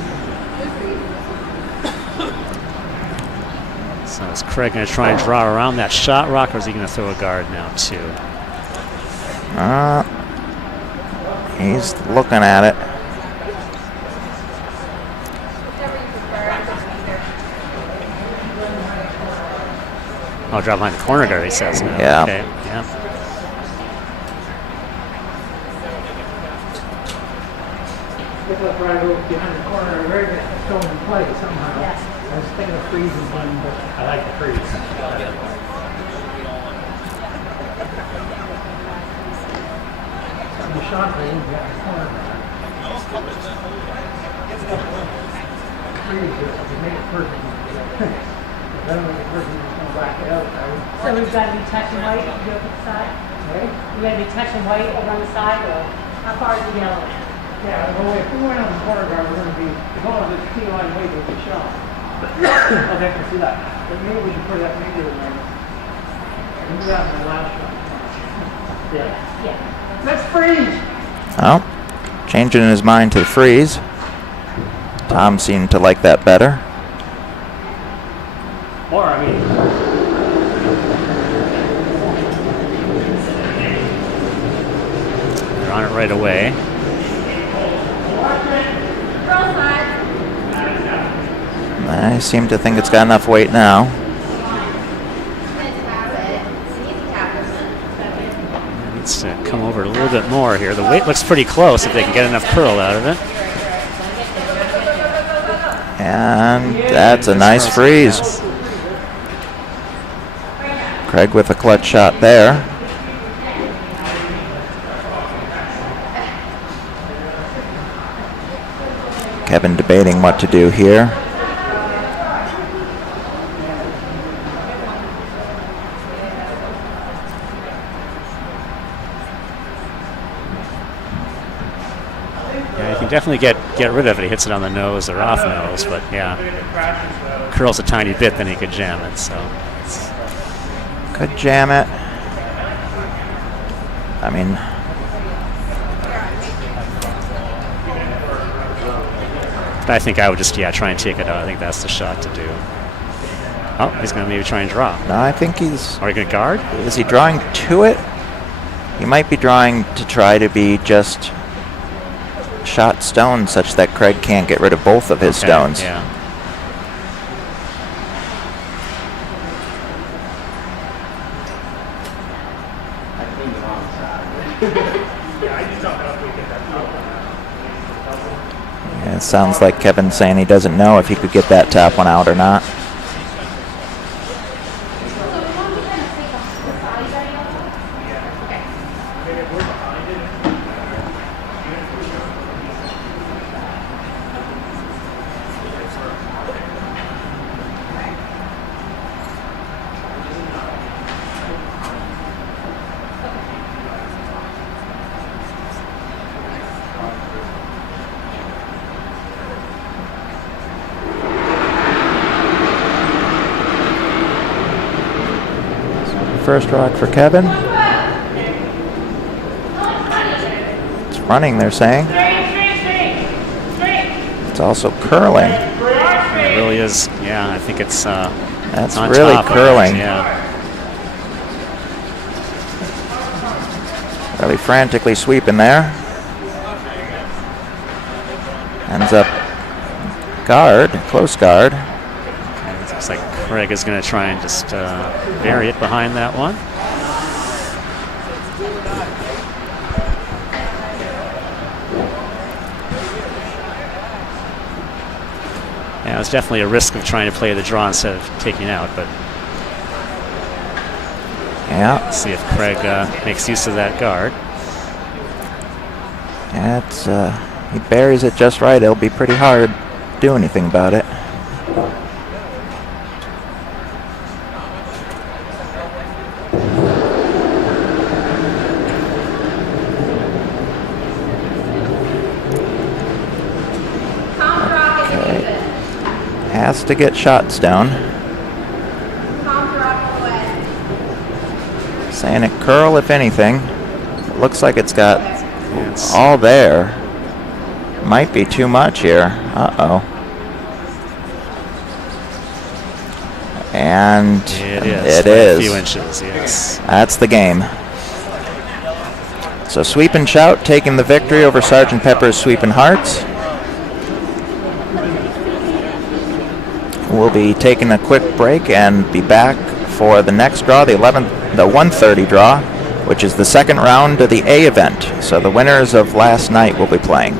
So is Craig going to try and draw around that shot rock, or is he going to throw a guard now too? He's looking at it. I'll drop behind the corner guard, he says now. Yeah. Okay. Yeah. If I try to go behind the corner, we're going to go and play somehow. Yes. I was thinking of freezing one, but I like the freeze. The shot range, yeah, the corner. Freeze it, to make it perfect. If I don't make it perfect, it's going to back it out. So we've got to be touching white to go to the side? Okay? We got to be touching white over on the side, or how far is the yellow? Yeah, well, if we went on the corner guard, we're going to be going this key line way with the shot. Okay, I can see that. But maybe we can put that finger in there. Maybe that in the last shot. Yeah. Yeah. Let's freeze! Well, changing his mind to the freeze. Tom seemed to like that better. Or, I mean, They're on it right away. Girl side. I seem to think it's got enough weight now. Needs to come over a little bit more here. The weight looks pretty close if they can get enough curl out of it. And that's a nice freeze. Craig with a clutch shot there. Kevin debating what to do here. Yeah, you can definitely get rid of it. He hits it on the nose or off nose, but yeah, curls a tiny bit, then he could jam it. So Could jam it. I mean, I think I would just try and take it out. I think that's the shot to do. Oh, he's going to maybe try and draw. no, I think he's. Are you going to guard? Is he drawing to it? He might be drawing to try to be just shot stone such that Craig can't get rid of both of his Okay, stones. Yeah. Yeah, it sounds like Kevin's saying he doesn't know if he could get that top one out or not. First rock for Kevin. It's running, they're saying. It's also curling. It really is. Yeah, I think it's. That's on really top of it, curling. Yeah. Really frantically sweeping there. Ends up guard, close guard. It looks like Craig is going to try and just bury it behind that one. Yeah, it's definitely a risk of trying to play the draw instead of taking out, but Yeah. See if Craig makes use of that guard. That's he buries it just right. It'll be pretty hard to do anything about it. Tom's rock is even. Has to get shots down. Tom's rock all the way. Saying it curl if anything. It looks like it's got It's all there. Might be too much here. Uh-oh. And it is. it by is. A few inches, yes. That's the game. So Sweep and Shout taking the victory over Sgt. Pepper's Sweepin' Hearts. We'll be taking a quick break and be back for the next draw, the 1:30 draw, which is the second round of the A event. So the winners of last night will be playing.